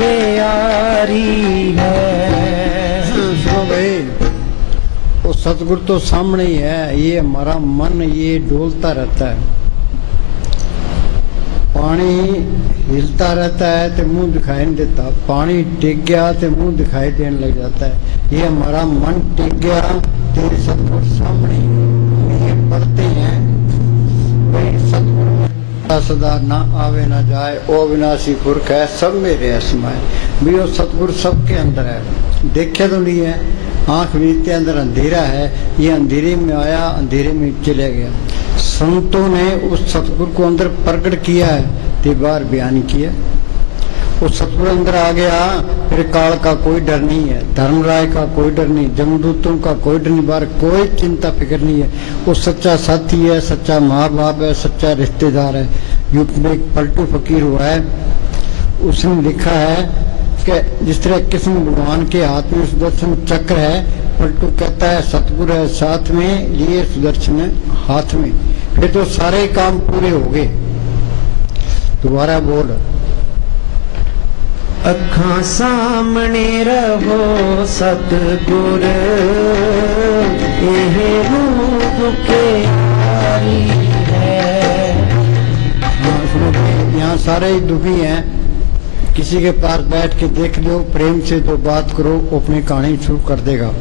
दुखे यारी है। सुनो भाई, वो सतगुरु तो सामने ही है, ये हमारा मन ये डोलता रहता है। पानी हिलता रहता है तो मुंह दिखाई नहीं देता, पानी टिक गया तो मुंह दिखाई देने लग जाता है। ये हमारा मन टिक गया तेरे सतगुरु सामने ये पढ़ते हैं। भाई सतगुरु सदा ना आवे ना जाए, ओ अविनाशी पुरख है सब मेरे समाए। भी वो सतगुरु सबके अंदर है, देखे तो नहीं है, आंख बीतते अंदर अंधेरा है, ये अंधेरे में आया अंधेरे में चले गया। संतों ने उस सतगुरु को अंदर प्रकट किया है, ते बार बयान किया। उस सतगुरु अंदर आ गया, फिर काल का कोई डर नहीं है, धर्मराय का कोई डर नहीं, जमदूतों का कोई डर नहीं, बार कोई चिंता फिक्र नहीं है। वो सच्चा साथी है, सच्चा माँ बाप है, सच्चा रिश्तेदार है। युग में एक पलटू फकीर हुआ है, उसने लिखा है कि जिस तरह कृष्ण भगवान के हाथ में सुदर्शन चक्र है, पलटू कहता है सतगुरु है साथ में, लिए सुदर्शन हाथ में, फिर तो सारे काम पूरे हो गए। दोबारा बोल। अखां सामने रहो सतगुर, एह रूह दुखे यारी है। हाँ सुनो, यहाँ सारे ही दुखी हैं। किसी के पास बैठ के देख लो, प्रेम से तो बात करो, अपनी कहानी शुरू कर देगा।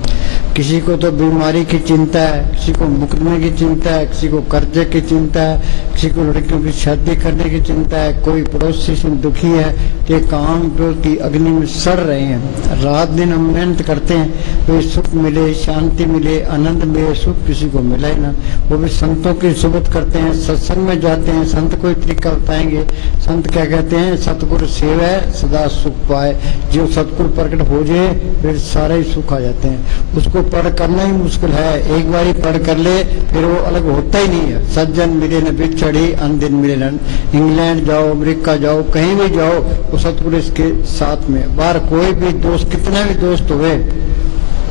किसी को तो बीमारी की चिंता है, किसी को मुकदमे की चिंता है, किसी को कर्जे की चिंता है, किसी को लड़कियों की शादी करने की चिंता है, कोई पड़ोसी से दुखी है कि काम की अग्नि में सड़ रहे हैं। रात दिन हम मेहनत करते हैं, कोई सुख मिले, शांति मिले, आनंद मिले, सुख किसी को मिला ही ना। वो भी संतों की सुबत करते हैं, सत्संग में जाते हैं, संत कोई तरीका बताएंगे। संत क्या कहते हैं, सतगुरु सेवा सदा सुख पाए। जो सतगुरु प्रकट हो जाए फिर सारे ही सुख आ जाते हैं। उसको पढ़ करना ही मुश्किल है, एक बार ही पढ़ कर ले फिर वो अलग होता ही नहीं है। सज्जन मिले न बिछड़ी, अनदिन मिले न। इंग्लैंड जाओ, अमेरिका जाओ, कहीं भी जाओ, वो सतगुरु इसके साथ में। बाहर कोई भी दोस्त, कितना भी दोस्त हुए,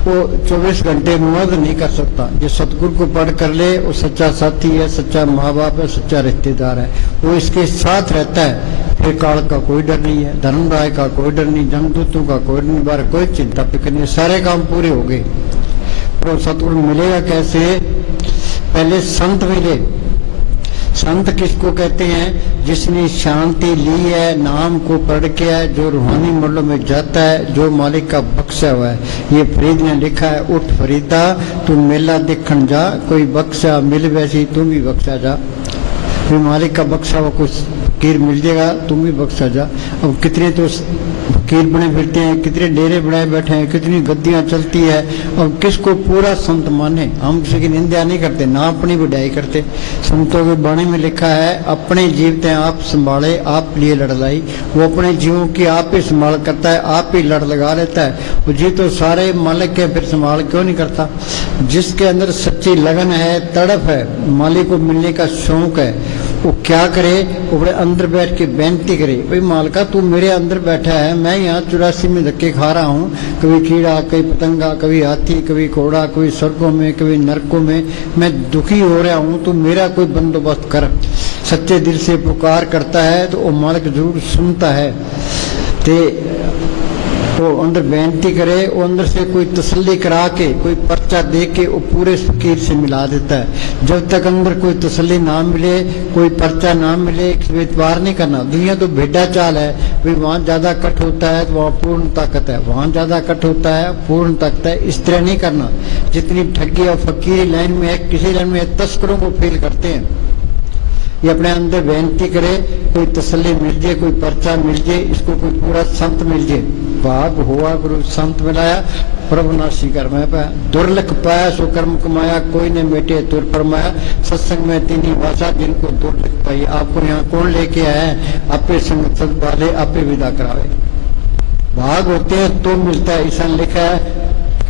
वो 24 घंटे मदद नहीं कर सकता। जो सतगुरु को पढ़ कर ले वो सच्चा साथी है, सच्चा माँ बाप है, सच्चा रिश्तेदार है, वो इसके साथ रहता है। फिर काल का कोई डर नहीं है, धर्मराय का कोई डर नहीं, जमदूतों का कोई नहीं, बार कोई चिंता फिक्र नहीं, सारे काम पूरे हो गए। तो सतगुरु मिलेगा कैसे? पहले संत मिले। संत किसको कहते हैं? जिसने शांति ली है, नाम को पढ़ के है, जो रूहानी मरलों में जाता है, जो मालिक का बख्शा हुआ है। ये फरीद ने लिखा है, उठ फरीदा तू मेला देखन जा, कोई बख्शा मिल वैसी तुम भी बख्शा जा। फिर मालिक का बख्शा हुआ कुछ फकीर मिल जाएगा, तुम भी बख्शा जा। अब कितने तो फकीर बने फिरते हैं, कितने डेरे बनाए बैठे हैं, कितनी गद्दियां चलती है। अब किसको पूरा संत माने? हम किसी की निंदा नहीं करते, ना अपनी बढ़ाई करते। संतों के बाणी में लिखा है, अपने जीवते आप संभाले, आप लिए लड़ लाई। वो अपने जीवों की आप ही संभाल करता है, आप ही लड़ लगा लेता है। वो जी तो सारे मालिक के, फिर संभाल क्यों नहीं करता? जिसके अंदर सच्ची लगन है, तड़प है, मालिक को मिलने का शौक है, वो क्या करे? वो बड़े अंदर बैठ के बेनती करे, भाई मालिका तू मेरे अंदर बैठा है, मैं यहाँ 84 में धक्के खा रहा हूँ, कभी कीड़ा, कभी पतंगा, कभी हाथी, कभी घोड़ा, कभी स्वर्गों में, कभी नरकों में, मैं दुखी हो रहा हूँ, तो मेरा कोई बंदोबस्त कर। सच्चे दिल से पुकार करता है तो वो मालिक जरूर सुनता है। वो अंदर बेनती करे, वो अंदर से कोई तसल्ली करा के, कोई पर्चा दे के वो पूरे फकीर से मिला देता है। जब तक अंदर कोई तसल्ली ना मिले, कोई पर्चा ना मिले, इतबार नहीं करना। दुनिया तो भेड़ा चाल है, भाई वहाँ ज्यादा कट होता है तो वहाँ पूर्ण ताकत है, वहाँ ज्यादा कट होता है पूर्ण ताकत है। इस तरह नहीं करना। जितनी ठगी और फकीरी लाइन में है, किसी लाइन में तस्करों को फेल करते हैं। ये अपने अंदर बेनती करे, कोई तसल्ली मिल जाए, कोई पर्चा मिल जाए, इसको कोई पूरा संत मिल जाए। भाग हुआ गुरु संत मिलाया, प्रभु नासी कर मैं पाया। दुर्लख पाया सो कर्म कमाया, कोई ने बेटे तुर फरमाया। सत्संग में तीनी भाषा जिनको दुर्लख पाई। आपको यहाँ कौन लेके आया है? आपे संग सद वाले आपे विदा करावे। भाग होते हैं तो मिलता है। ईसा लिखा है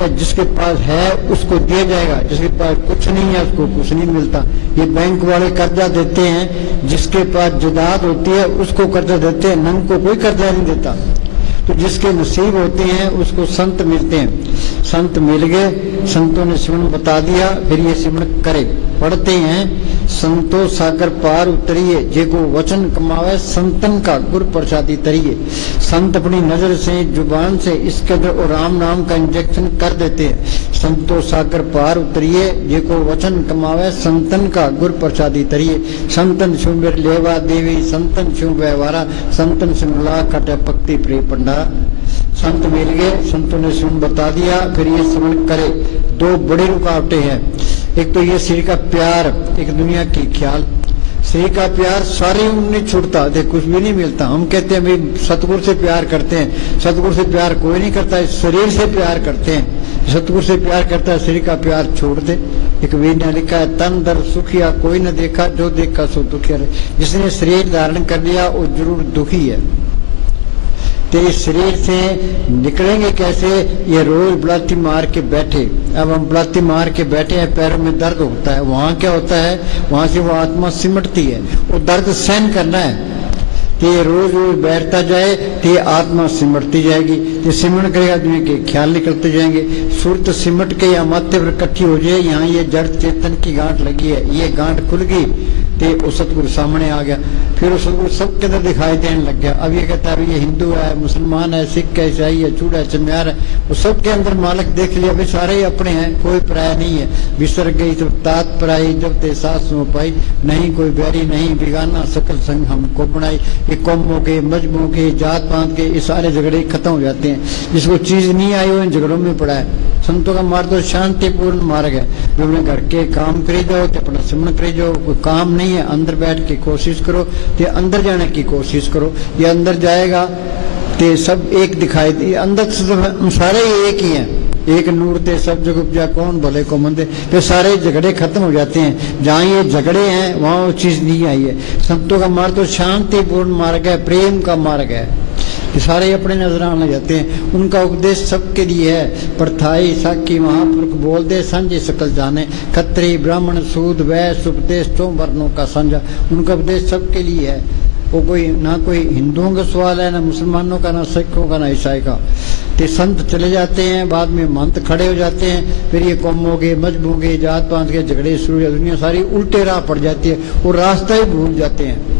जिसके पास है उसको दिया जाएगा, जिसके पास कुछ नहीं है उसको कुछ नहीं मिलता। ये बैंक वाले कर्जा देते हैं, जिसके पास जायदाद होती है उसको कर्जा देते हैं, नंग को कोई कर्जा नहीं देता। तो जिसके नसीब होते हैं उसको संत मिलते हैं। संत मिल गए, संतों ने सिमरन बता दिया, फिर ये सिमरन करे। पढ़ते हैं, संतो सागर पार उतरिए, जेको वचन कमावे संतन का गुर प्रसादी तरिए। संत अपनी नजर से, जुबान से इसके अंदर और राम नाम का इंजेक्शन कर देते हैं। संतो सागर पार उतरिए, जेको वचन कमावे संतन का गुर प्रसादी तरिए। संतन सुमिर लेवा देवी, संतन सुन व्यवहारा, संतन से मिला कटे पक्ति प्रिय पंडारा। संत मिल गए, संतों ने सुन बता दिया, फिर ये सिमरन करे। दो बड़ी रुकावटें हैं, एक तो ये शरीर का प्यार, एक दुनिया की ख्याल। शरीर का प्यार सारी उम्र नहीं छूटता, देख कुछ भी नहीं मिलता। हम कहते हैं भाई सतगुरु से प्यार करते हैं, सतगुरु से प्यार कोई नहीं करता, शरीर से प्यार करते हैं। सतगुरु से प्यार करता है, शरीर का प्यार छोड़ दे। एक वीर ने लिखा है, तन दर सुखिया कोई न देखा, जो देखा सो दुखिया रहे। जिसने शरीर धारण कर लिया वो जरूर दुखी है। तो इस शरीर से निकलेंगे कैसे? ये रोज बलाती मार के बैठे। अब हम बलाती मार के बैठे हैं, पैरों में दर्द होता है, वहां क्या होता है? वहां से वो आत्मा सिमटती है, वो दर्द सहन करना है। तो ये रोज रोज बैठता जाए तो ये आत्मा सिमटती जाएगी। तो सिमरण करेगा, दुनिया के ख्याल निकलते जाएंगे। सुरत सिमट के या माथे पर इकट्ठी हो जाए, यहाँ ये जड़ चेतन की गांठ लगी है, ये गांठ खुल गई तो वो सतगुरु सामने आ गया। फिर वो सतगुरु सबके अंदर दिखाई देने लग गया। अब ये कहता है ये हिंदू है, मुसलमान है, सिख है, ईसाई है, चूड़ा है, चम्यार है, वो सबके अंदर मालिक देख लिया, भाई सारे ही अपने हैं, कोई पराया नहीं है। बिसर गई तो तात पराई, जब ते सास में पाई, नहीं कोई बैरी नहीं, बिगाना सकल संग हमको बनाई। ये कौमों के, मजहबों के, जात पात के, ये सारे झगड़े खत्म हो जाते हैं। जिसको चीज नहीं आई वो इन झगड़ों में पड़ा है। संतों का मार्ग तो शांतिपूर्ण मार्ग है। जो अपने घर के काम करी जाओ तो अपना सिमरन करी जाओ। कोई काम नहीं है, अंदर बैठ के कोशिश करो, तो अंदर जाने की कोशिश करो। ये अंदर जाएगा तो सब एक दिखाई दे। अंदर से सारे एक ही हैं, एक नूर ते सब जग उपजा, कौन भले को मंदे। तो सारे झगड़े खत्म हो जाते हैं। जहाँ ये झगड़े हैं वहाँ वो चीज नहीं आई है। संतों का मार्ग तो शांतिपूर्ण मार्ग है, प्रेम का मार्ग है। कि सारे अपने नजर आने जाते हैं। उनका उपदेश सबके लिए है। परथाई साकी महापुरुष बोल दे, सांझे सकल जाने, खत्री ब्राह्मण सूद वैश्य उपदेश चौ वर्णों का संजा। उनका उपदेश सबके लिए है। वो कोई ना कोई हिंदुओं का सवाल है, ना मुसलमानों का, ना सिखों का, ना ईसाई का। तो संत चले जाते हैं, बाद में महंत खड़े हो जाते हैं। फिर ये कौमों के, मजहबों के, जात पात के झगड़े शुरू, दुनिया सारी उल्टे राह पड़ जाती है। वो रास्ता ही भूल जाते हैं,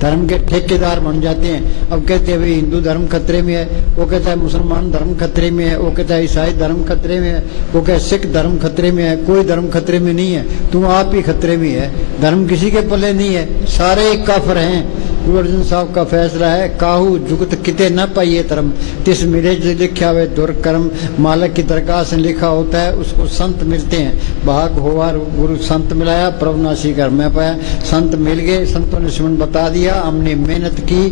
धर्म के ठेकेदार बन जाते हैं। अब कहते हैं भाई हिंदू धर्म खतरे में है, वो कहता है मुसलमान धर्म खतरे में है, वो कहता है ईसाई धर्म खतरे में है, वो कहता है सिख धर्म खतरे में है। कोई धर्म खतरे में नहीं है, तुम आप ही खतरे में है। धर्म किसी के पल्ले नहीं है, सारे काफिर हैं। गुरु अर्जुन साहब का फैसला है, काहू जुगत किते न पाइए धर्म, तिस मिले जो लिखा हुए दुर्कर्म। मालिक की दरगाह से लिखा होता है, उसको संत मिलते हैं। भाग हुआ गुरु संत मिलाया, प्रभुनाशी घर में पाया। संत मिल गए, संतों ने सिमरन बता दिया, हमने मेहनत की,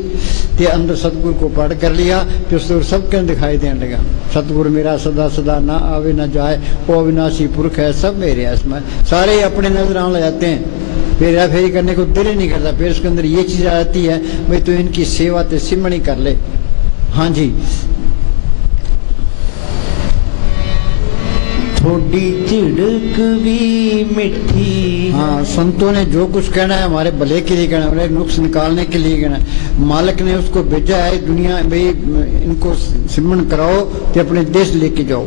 ते अंदर सतगुरु को पढ़ कर लिया, तो सबके दिखाई देने लगा। सतगुरु मेरा सदा सदा ना आवे ना जाए, वो अविनाशी पुरख है, सब मेरे इसमें। सारे अपने नजर आने जाते हैं। फिर फेरी करने को दिल ही नहीं करता। फिर उसके अंदर ये चीज आती है, भाई तो इनकी सेवा तो सिमरन कर ले। हाँ जी, थोड़ी झिड़क भी मिठी। हाँ, संतों ने जो कुछ कहना है हमारे भले के लिए कहना है, हमारे नुक्स निकालने के लिए कहना है। मालिक ने उसको भेजा है दुनिया भाई इनको सिमरन कराओ तो अपने देश लेके जाओ।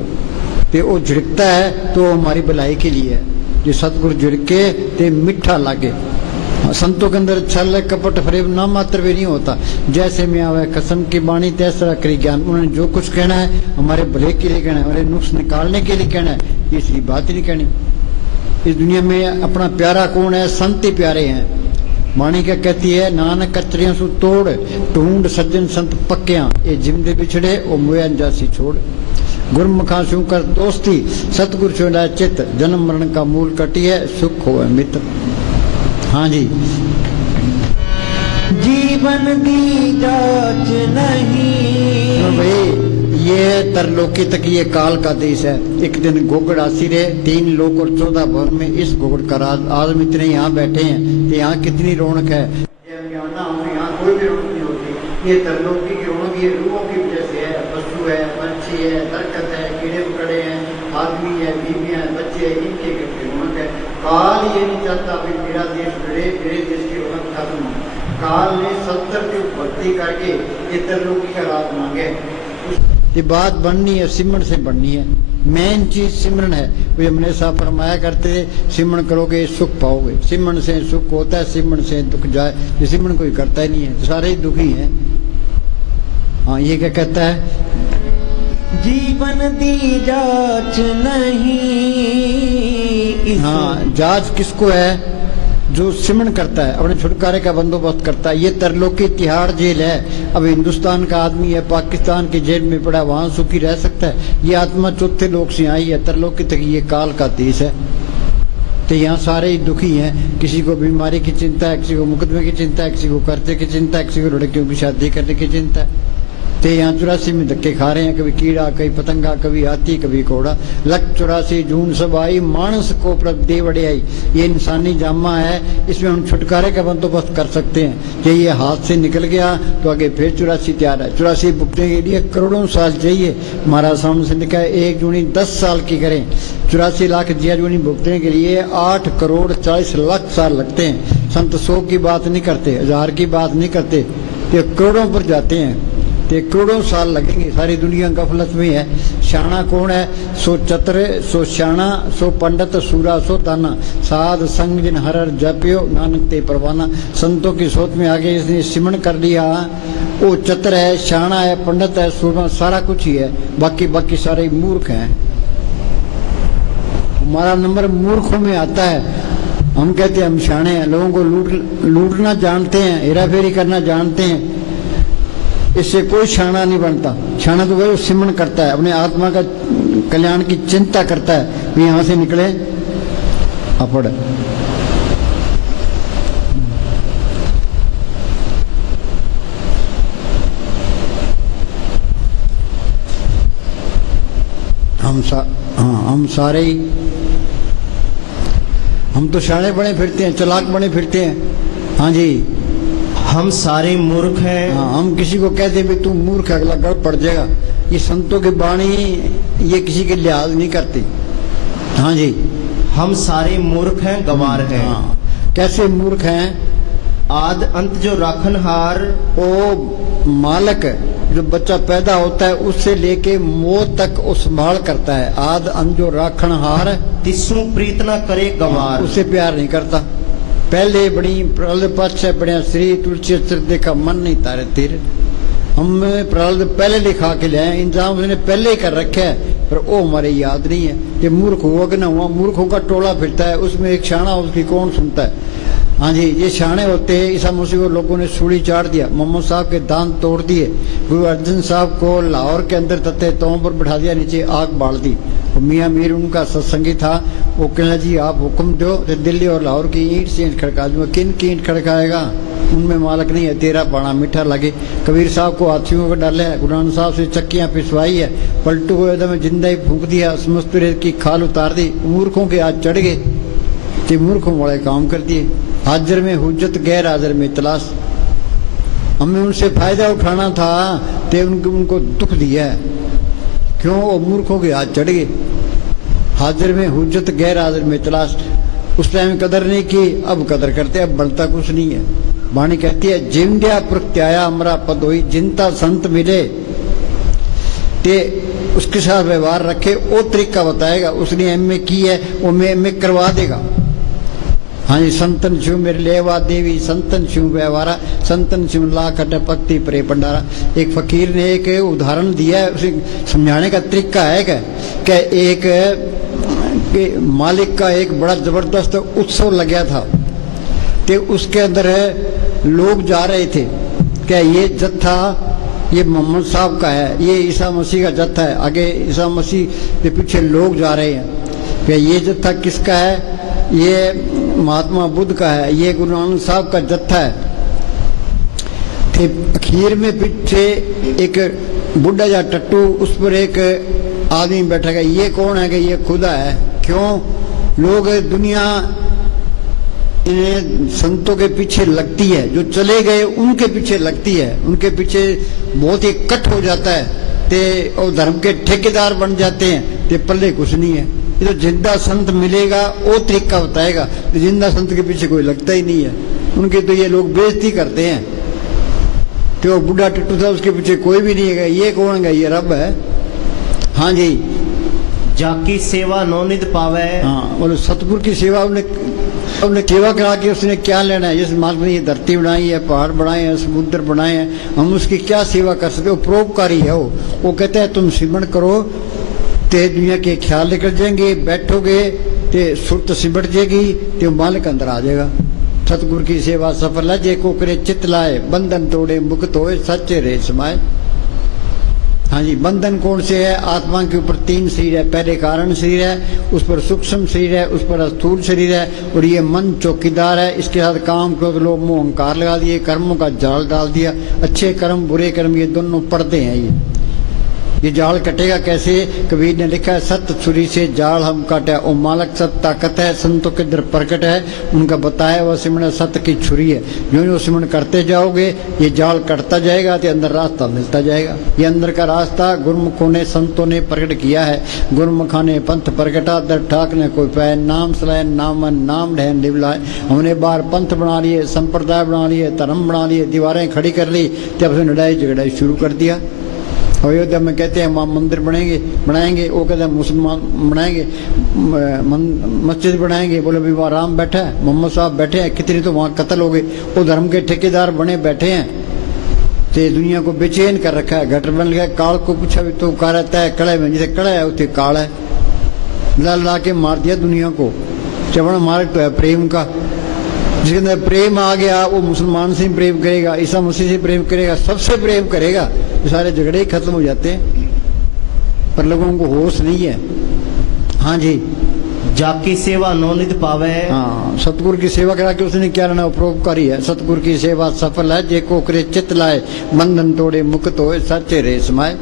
तो वो झिड़कता है तो हमारी भलाई के लिए है। जो सतगुरु झिड़के ते मिठा लागे। संतों के अंदर छल कपट फरेब ना मात्र भी नहीं होता। जैसे में आवे कसम की बाणी तैसरा करी ज्ञान। उन्होंने जो कुछ कहना है हमारे भले के लिए कहना है, हमारे नुक्स निकालने के लिए कहना है, इसकी बात ही नहीं कहनी। इस दुनिया में अपना प्यारा कौन है? संत ही प्यारे हैं। वाणी क्या कहती है? नानक कचरियां सु तोड़, ढूंढ सज्जन संत पक्कियां, ये जिंदे बिछड़े ओ मुया जासी छोड़। गुरमुखा सु कर दोस्ती, सतगुरु छोड़ा चित, जन्म मरण का मूल कटी है, सुख हो मित्र। हाँ जी, जीवन दी जांच नहीं। तो भाई ये तरलोकी तक ये काल का देश है। एक दिन गोगड़ आसी रहे, 3 लोक और 14 भवन में इस गोगड़ का राज। आज हम इतने यहाँ बैठे हैं तो यहाँ कितनी रौनक है। यहाँ कोई भी रौनक नहीं होती। ये तरलोकी की रौनक ये रूहों की वजह से है। पशु है, पंछी है, दरखत है, कीड़े पकड़े हैं, आदमी है, बीवियां है, बच्चे है, इनके रौनक है। काल ये नहीं चाहता कि मेरा देश बढ़े, मेरे देश की रौनक खत्म हो। काल ने 70 की भक्ति करके ये त्रिलोकी का राज मांगे। ये बात बननी है, सिमरन से बननी है। मेन चीज सिमरन है। वो हमेशा फरमाया करते थे, सिमरन करोगे सुख पाओगे। सिमरन से सुख होता है, सिमरन से दुख जाए। ये सिमरन कोई करता ही नहीं है, सारे ही दुखी हैं। हाँ, ये क्या कहता है? जीवन दी जांच नहीं। हाँ, जांच किसको है? जो सिमरन करता है, अपने छुटकारे का बंदोबस्त करता है। ये तरलोकी तिहाड़ जेल है। अब हिंदुस्तान का आदमी है, पाकिस्तान की जेल में पड़ा, वहां सुखी रह सकता है? ये आत्मा चौथे लोक से आई है, तरलोकी तक ये काल का देश है। तो यहाँ सारे ही दुखी हैं। किसी को बीमारी की चिंता है, किसी को मुकदमे की चिंता है, किसी को कर्जे की चिंता है, किसी को लड़कियों की शादी करने की चिंता है। तो यहाँ 84 में धक्के खा रहे हैं, कभी कीड़ा, कभी पतंगा, कभी हाथी, कभी घोड़ा। लख 84 जून सब आई, मानस को प्रभ दे वड़ियाई। ये इंसानी जामा है, इसमें हम छुटकारे का बंदोबस्त कर सकते हैं। कि ये हाथ से निकल गया तो आगे फिर 84 तैयार है। 84 भुगतने के लिए करोड़ों साल चाहिए। महाराज सामने से लिखा है, 1 जूनी 10 साल की करें। 84 लाख जिया जूनी भुगतने के लिए 8 करोड़ 40 लाख साल लगते हैं। संत 100 की बात नहीं करते, 1000 की बात नहीं करते, ये करोड़ों पर जाते हैं। ते करोड़ों साल लगेंगे। सारी दुनिया गफलत में है। शाना कौन है? सो चतुर, सो शाना, सो पंडित, सूरा, सो ताना। साध संग जिन हरर जप्यो, नानक ते परवाना। संतों की सोच में आगे इसने सिमरन कर लिया। वो चतुर है, शाना है, पंडित है, सूरमा, सारा कुछ ही है। बाकी सारे मूर्ख हैं। हमारा नंबर मूर्खों में आता है। हम कहते हैं हम शाने हैं, लोगों को लूटना जानते हैं, हेराफेरी करना जानते हैं। इससे कोई शाना नहीं बनता। शाना तो वही सिमरन करता है, अपने आत्मा का कल्याण की चिंता करता है। भी यहां से निकले अपड़। हम सारे ही, हम तो शाने बने फिरते हैं, चालाक बने फिरते हैं। हाँ जी, हम सारे मूर्ख हैं। हाँ, हम किसी को कहते हैं तू मूर्ख है, अगला गड़ पड़ जाएगा। ये संतों की वाणी ये किसी के लिहाज नहीं करती। हाँ जी, हम सारे मूर्ख हैं, गवार हैं। हाँ, कैसे मूर्ख हैं? आद अंत जो राखनहार, ओ मालक जो बच्चा पैदा होता है उससे लेके मौत तक वो संभाल करता है। आद अंत जो राखनहार, तिस्सु प्रीत न करे गवार। उससे प्यार नहीं करता। पहले बड़ी प्रहलाद पातशाह बढ़िया श्री तुलसी देखा मन नहीं तारे तीर। हम प्रहलाद पहले लिखा के ले आए, इंतजाम उसने पहले ही कर रखे है, पर वो हमारे याद नहीं है। ये मूर्ख हुआ कि ना हुआ, मूर्खों का टोला फिरता है, उसमें एक शाना उसकी कौन सुनता है। हाँ जी, ये शाने होते हैं। ईसा मसीह को लोगों ने सूली चाट दिया, मोहम्मद साहब के दांत तोड़ दिए, गुरु अर्जन साहब को लाहौर के अंदर तथे तों पर बैठा दिया, नीचे आग बाल दी। मियाँ मीर उनका सत्संगी था। वो कहना जी आप हुक्म दो तो दिल्ली और लाहौर की ईंट से ईंट खड़का दूंगा। किन की ईंट खड़काएगा? उनमें मालक नहीं है, तेरा बाणा मीठा लगे। कबीर साहब को हाथियों को डाला है, गुरु नानक साहब से चक्कियां पिसवाई है, पलटू को एकदम जिंदा ही फूंक दिया, समस्त रेत की खाल उतार दी। मूर्खों के आज चढ़ गए, तो मूर्खों वाले काम कर दिए। हाजिर में हुज्जत, गैर हाजिर में तलाश। हमें उनसे फायदा उठाना था, तो उनको दुख दिया है। क्यों? वो मूर्खों के हाथ चढ़ गए। हाजिर में हुज्जत, गैर हाजिर में तलाश। उस टाइम कदर नहीं की, अब कदर करते, अब बढ़ता कुछ नहीं है। वाणी कहती है, जिंद्या प्रत्याया अमरा पद होई, जिनता संत मिले ते उसके साथ व्यवहार रखे। वो तरीका बताएगा, उसने एमए की है, वो मैं एमए करवा देगा। हाँ जी, संतन शिव मेरे लेवा देवी, संतन शिव व्यवहारा, संतन शिव लाख अट पक्ति प्रे भंडारा। एक फकीर ने एक उदाहरण दिया है, उसे समझाने का तरीका है क्या? एक के मालिक का एक बड़ा जबरदस्त उत्सव लग गया था, तो उसके अंदर लोग जा रहे थे। क्या ये जत्था ये मोहम्मद साहब का है, ये ईसा मसीह का जत्था है, आगे ईसा मसीह के पीछे लोग जा रहे हैं। क्या ये जत्था किसका है? ये महात्मा बुद्ध का है, ये गुरु नानक साहब का जत्था है। अखीर में पीछे एक बुढ़ा या टट्टू, उस पर एक आदमी बैठा है। ये कौन है? कि ये खुदा है। क्यों? लोग दुनिया इन्हें संतों के पीछे लगती है, जो चले गए उनके पीछे लगती है, उनके पीछे बहुत ही कट हो जाता है, ते और धर्म के ठेकेदार बन जाते हैं। ते पल्ले कुछ नहीं है। ये तो जिंदा संत मिलेगा वो तरीका बताएगा। जिंदा संत के पीछे कोई लगता ही नहीं है। उनकी तो ये लोग बेइज्जती करते हैं कि वो बुढ़ा टिट्टू था, उसके पीछे कोई भी नहीं है, ये कौन है, ये रब है। हाँ जी, जाकी सेवा नौनिध पावे। हाँ बोलो सतगुरु की सेवा, उन्हें सेवा करा के उसने क्या लेना है। जिस मालिक ने ये धरती बनाई है, पहाड़ बनाए हैं, समुद्र बनाए हैं, हम उसकी क्या सेवा कर सकते। वो परोपकारी है। वो कहते हैं तुम सिमरण करो ते दुनिया के ख्याल निकल जाएंगे, बैठोगे ते सुरत सिमट जाएगी, ते मालिक अंदर आ जाएगा। सतगुरु की सेवा सफल है, जे को करे चित लाए, बंधन तोड़े मुक्त होए, सच्चे रे समाए। हाँ जी, बंधन कौन से है? आत्मा के ऊपर 3 शरीर है। पहले कारण शरीर है, उस पर सूक्ष्म शरीर है, उस पर स्थूल शरीर है, और ये मन चौकीदार है। इसके साथ काम क्रोध लोभ मोह अहंकार लगा दिए, कर्मों का जाल डाल दिया। अच्छे कर्म बुरे कर्म ये दोनों पर्दे हैं। ये जाल कटेगा कैसे? कबीर ने लिखा है, सत्य छुरी से जाल हम काटे, ओ मालक सत्य ताकत है, संतों के दर प्रकट है, उनका बताया वह सिमरण सत्य की छुरी है। जो जो सिमरण करते जाओगे ये जाल कटता जाएगा, तो अंदर रास्ता मिलता जाएगा। ये अंदर का रास्ता गुरुमुखों ने संतों ने प्रकट किया है। गुरुमुखा ने पंथ प्रकटा, दर ठाक ने कोई पाए, नाम सलाए नाम नाम ढहन निबलाए। हमने बार पंथ बना लिए, संप्रदाय बना लिए, धर्म बना लिए, दीवारें खड़ी कर ली, तब से लड़ाई झगड़ाई शुरू कर दिया। अयोध्या में कहते हैं वहाँ मंदिर बनाएंगे, वो कहते हैं मुसलमान बनाएंगे, मस्जिद बनाएंगे। बोले भी वहाँ राम बैठा है, मोहम्मद साहब बैठे हैं, कितने तो वहाँ कत्ल हो गए। वो धर्म के ठेकेदार बने बैठे हैं, तो दुनिया को बेचैन कर रखा है। घटर बन गया। काल को पूछा भी तो कहा रहता है कड़े में, जिसे कड़ा है उसे काल है। ला के मार दिया दुनिया को। चवण मार्ग तो है प्रेम का, जिसके अंदर प्रेम आ गया वो मुसलमान से प्रेम करेगा, ईसा मसीह से प्रेम करेगा, सबसे प्रेम करेगा। सारे झगड़े ही खत्म हो जाते हैं, पर लोगों को होश नहीं है। हाँ जी, जाकी सेवा नौनिध पावे। हाँ, सतगुरु की सेवा करा के उसने क्या लेना? परोपकारी है। सतगुरु की सेवा सफल है, जे को करे चित लाए, बंधन तोड़े मुक्त होए, सच्चे रे समाए।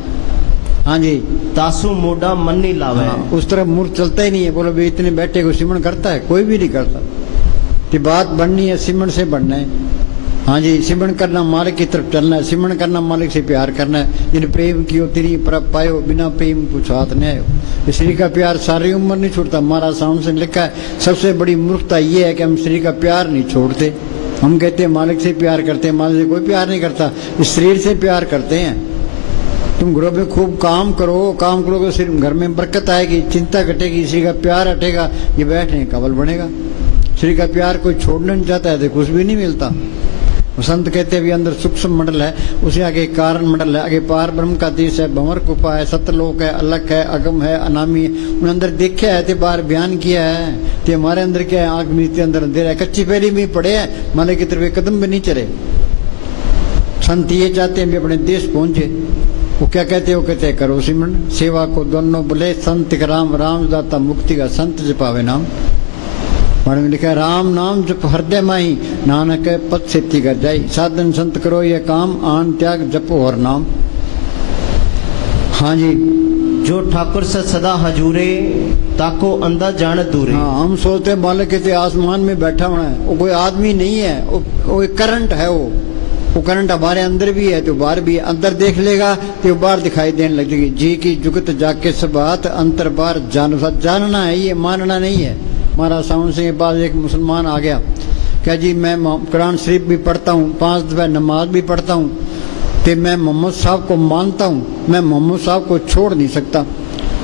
हाँ जी, तासु मोडा मन नहीं लावे। हाँ, उस तरफ मुड़ चलता ही नहीं है। बोलो भी इतने बैठे को सिमरण करता है? कोई भी नहीं करता। कि बात बननी है सिमरण से बनना है। हाँ जी, सिमरण करना मालिक की तरफ चलना है, सिमरण करना मालिक से प्यार करना है। जिन प्रेम कियो तेरी परप पायो, बिना प्रेम कुछ हाथ नहीं आयो। श्री का प्यार सारी उम्र नहीं छोड़ता। हमारा सामने से लिखा है, सबसे बड़ी मूर्खता ये है कि हम श्री का प्यार नहीं छोड़ते। हम कहते हैं मालिक से प्यार करते हैं, मालिक से कोई प्यार नहीं करता, इस शरीर से प्यार करते हैं। तुम घरों में खूब काम करोगे, सिर्फ घर में बरकत आएगी, चिंता घटेगी, श्री का प्यार हटेगा, ये बैठने कबल बनेगा। श्री का प्यार कोई छोड़ना नहीं चाहता है तो कुछ भी नहीं मिलता। संत कहते भी अंदर सूक्ष्म मंडल है, उसे आगे कारण मंडल है, आगे पार ब्रह्म का देश है, भंवर कृपा है, सत्यलोक है, अलग है, अगम है, अनामी है। उन अंदर देखा है तो बाहर बयान किया है। तो हमारे अंदर क्या है? आंख मीचते अंदर अंधेरा है, कच्ची पैरी में पड़े हैं, माले की तरफ एक कदम भी नहीं चले। संत ये चाहते हैं भी अपने देश पहुंचे। वो क्या कहते हैं? वो कहते हैं करो सिमरण सेवा को दोनों बोले, संत का राम राम दाता मुक्ति का, संत जपावे नाम। पढ़ में लिखा है, राम नाम जप हृदय माही, नानक पद सेती कर जाई। साधन संत करो ये काम, आन त्याग जपो और नाम। हाँ जी, जो ठाकुर से सदा हजूरे, ताको अंधा जान दूरे। हाँ, हम सोचते हैं मालिक कहते आसमान में बैठा होना है, वो कोई आदमी नहीं है, वो एक करंट है। वो करंट हमारे अंदर भी है तो बाहर भी है। अंदर देख लेगा तो बाहर दिखाई देने लगेगी। जी की जुगत जाके सब बात, अंतर बार जानना है, ये मानना नहीं है। हमारा साउंड से बाद एक मुसलमान आ गया, क्या जी मैं कुरान शरीफ भी पढ़ता हूँ, 5 दफा नमाज भी पढ़ता हूँ, तो मैं मोहम्मद साहब को मानता हूँ, मैं मोहम्मद साहब को छोड़ नहीं सकता।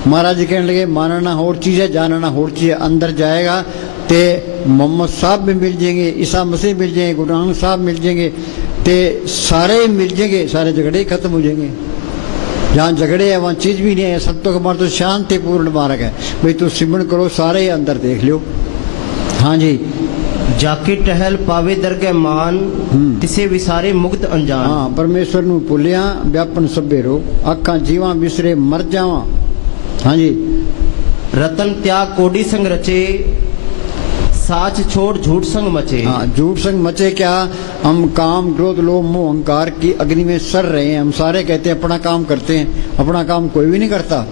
महाराज जी कहने लगे, मानना और चीज़ है, जानना और चीज़ है। अंदर जाएगा तो मोहम्मद साहब भी मिल जाएंगे, ईसा मसीह मिल जाएंगे, गुरु नानक साहब मिल जाएंगे, तो सारे मिल जाएंगे, सारे झगड़े खत्म हो जाएंगे। जहाँ झगड़े है वहाँ चीज भी नहीं है। सत्यों का मार्ग तो शांतिपूर्ण मार्ग है। भाई तू सिमरण करो, सारे अंदर देख लो। हाँ जी, जाके टहल पावे दरगह मान, तिसे विसारे मुक्त अनजान। हाँ, परमेश्वर नू भुलिया व्यापन सभे रो, आखा जीवा विसरे मर जावा। हाँ जी, रतन त्याग कोडी संग रचे, साच छोड़ झूठ संग मचे। हाँ, झूठ संग मचे क्या? हम काम क्रोध लोभ मोह अहंकार की अग्नि में सड़ रहे हैं। हम सारे कहते हैं अपना काम करते हैं, अपना काम कोई भी नहीं करता।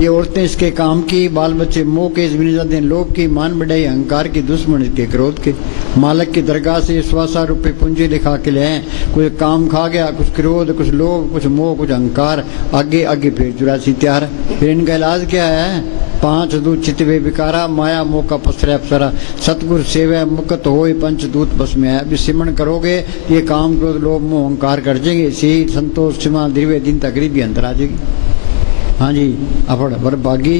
ये औरतें इसके काम की, बाल बच्चे मोह के, जमीन लोभ की, मान बढ़ाई अहंकार की, दुश्मन के क्रोध के। मालिक की दरगाह से 100 रुपये पूंजी लिखा के ले आए। कुछ काम खा गया, कुछ क्रोध, कुछ लोभ, कुछ मोह, कुछ अहंकार। आगे आगे फिर 84 तैयार। फिर इनका इलाज क्या है? पांच दूत चितवे विकारा माया मोह का पसरे अप्सरा सतगुरु सेवा मुक्त होए पंचदूत बस में है। अभी सिमरन करोगे ये काम क्रोध लोभ मोह अहंकार कर जाएंगे, सी संतोष सीमा दिव्य दिन तक गरीबी अंतर आ जाएगी। हाँ जी, अपड़ बरबागी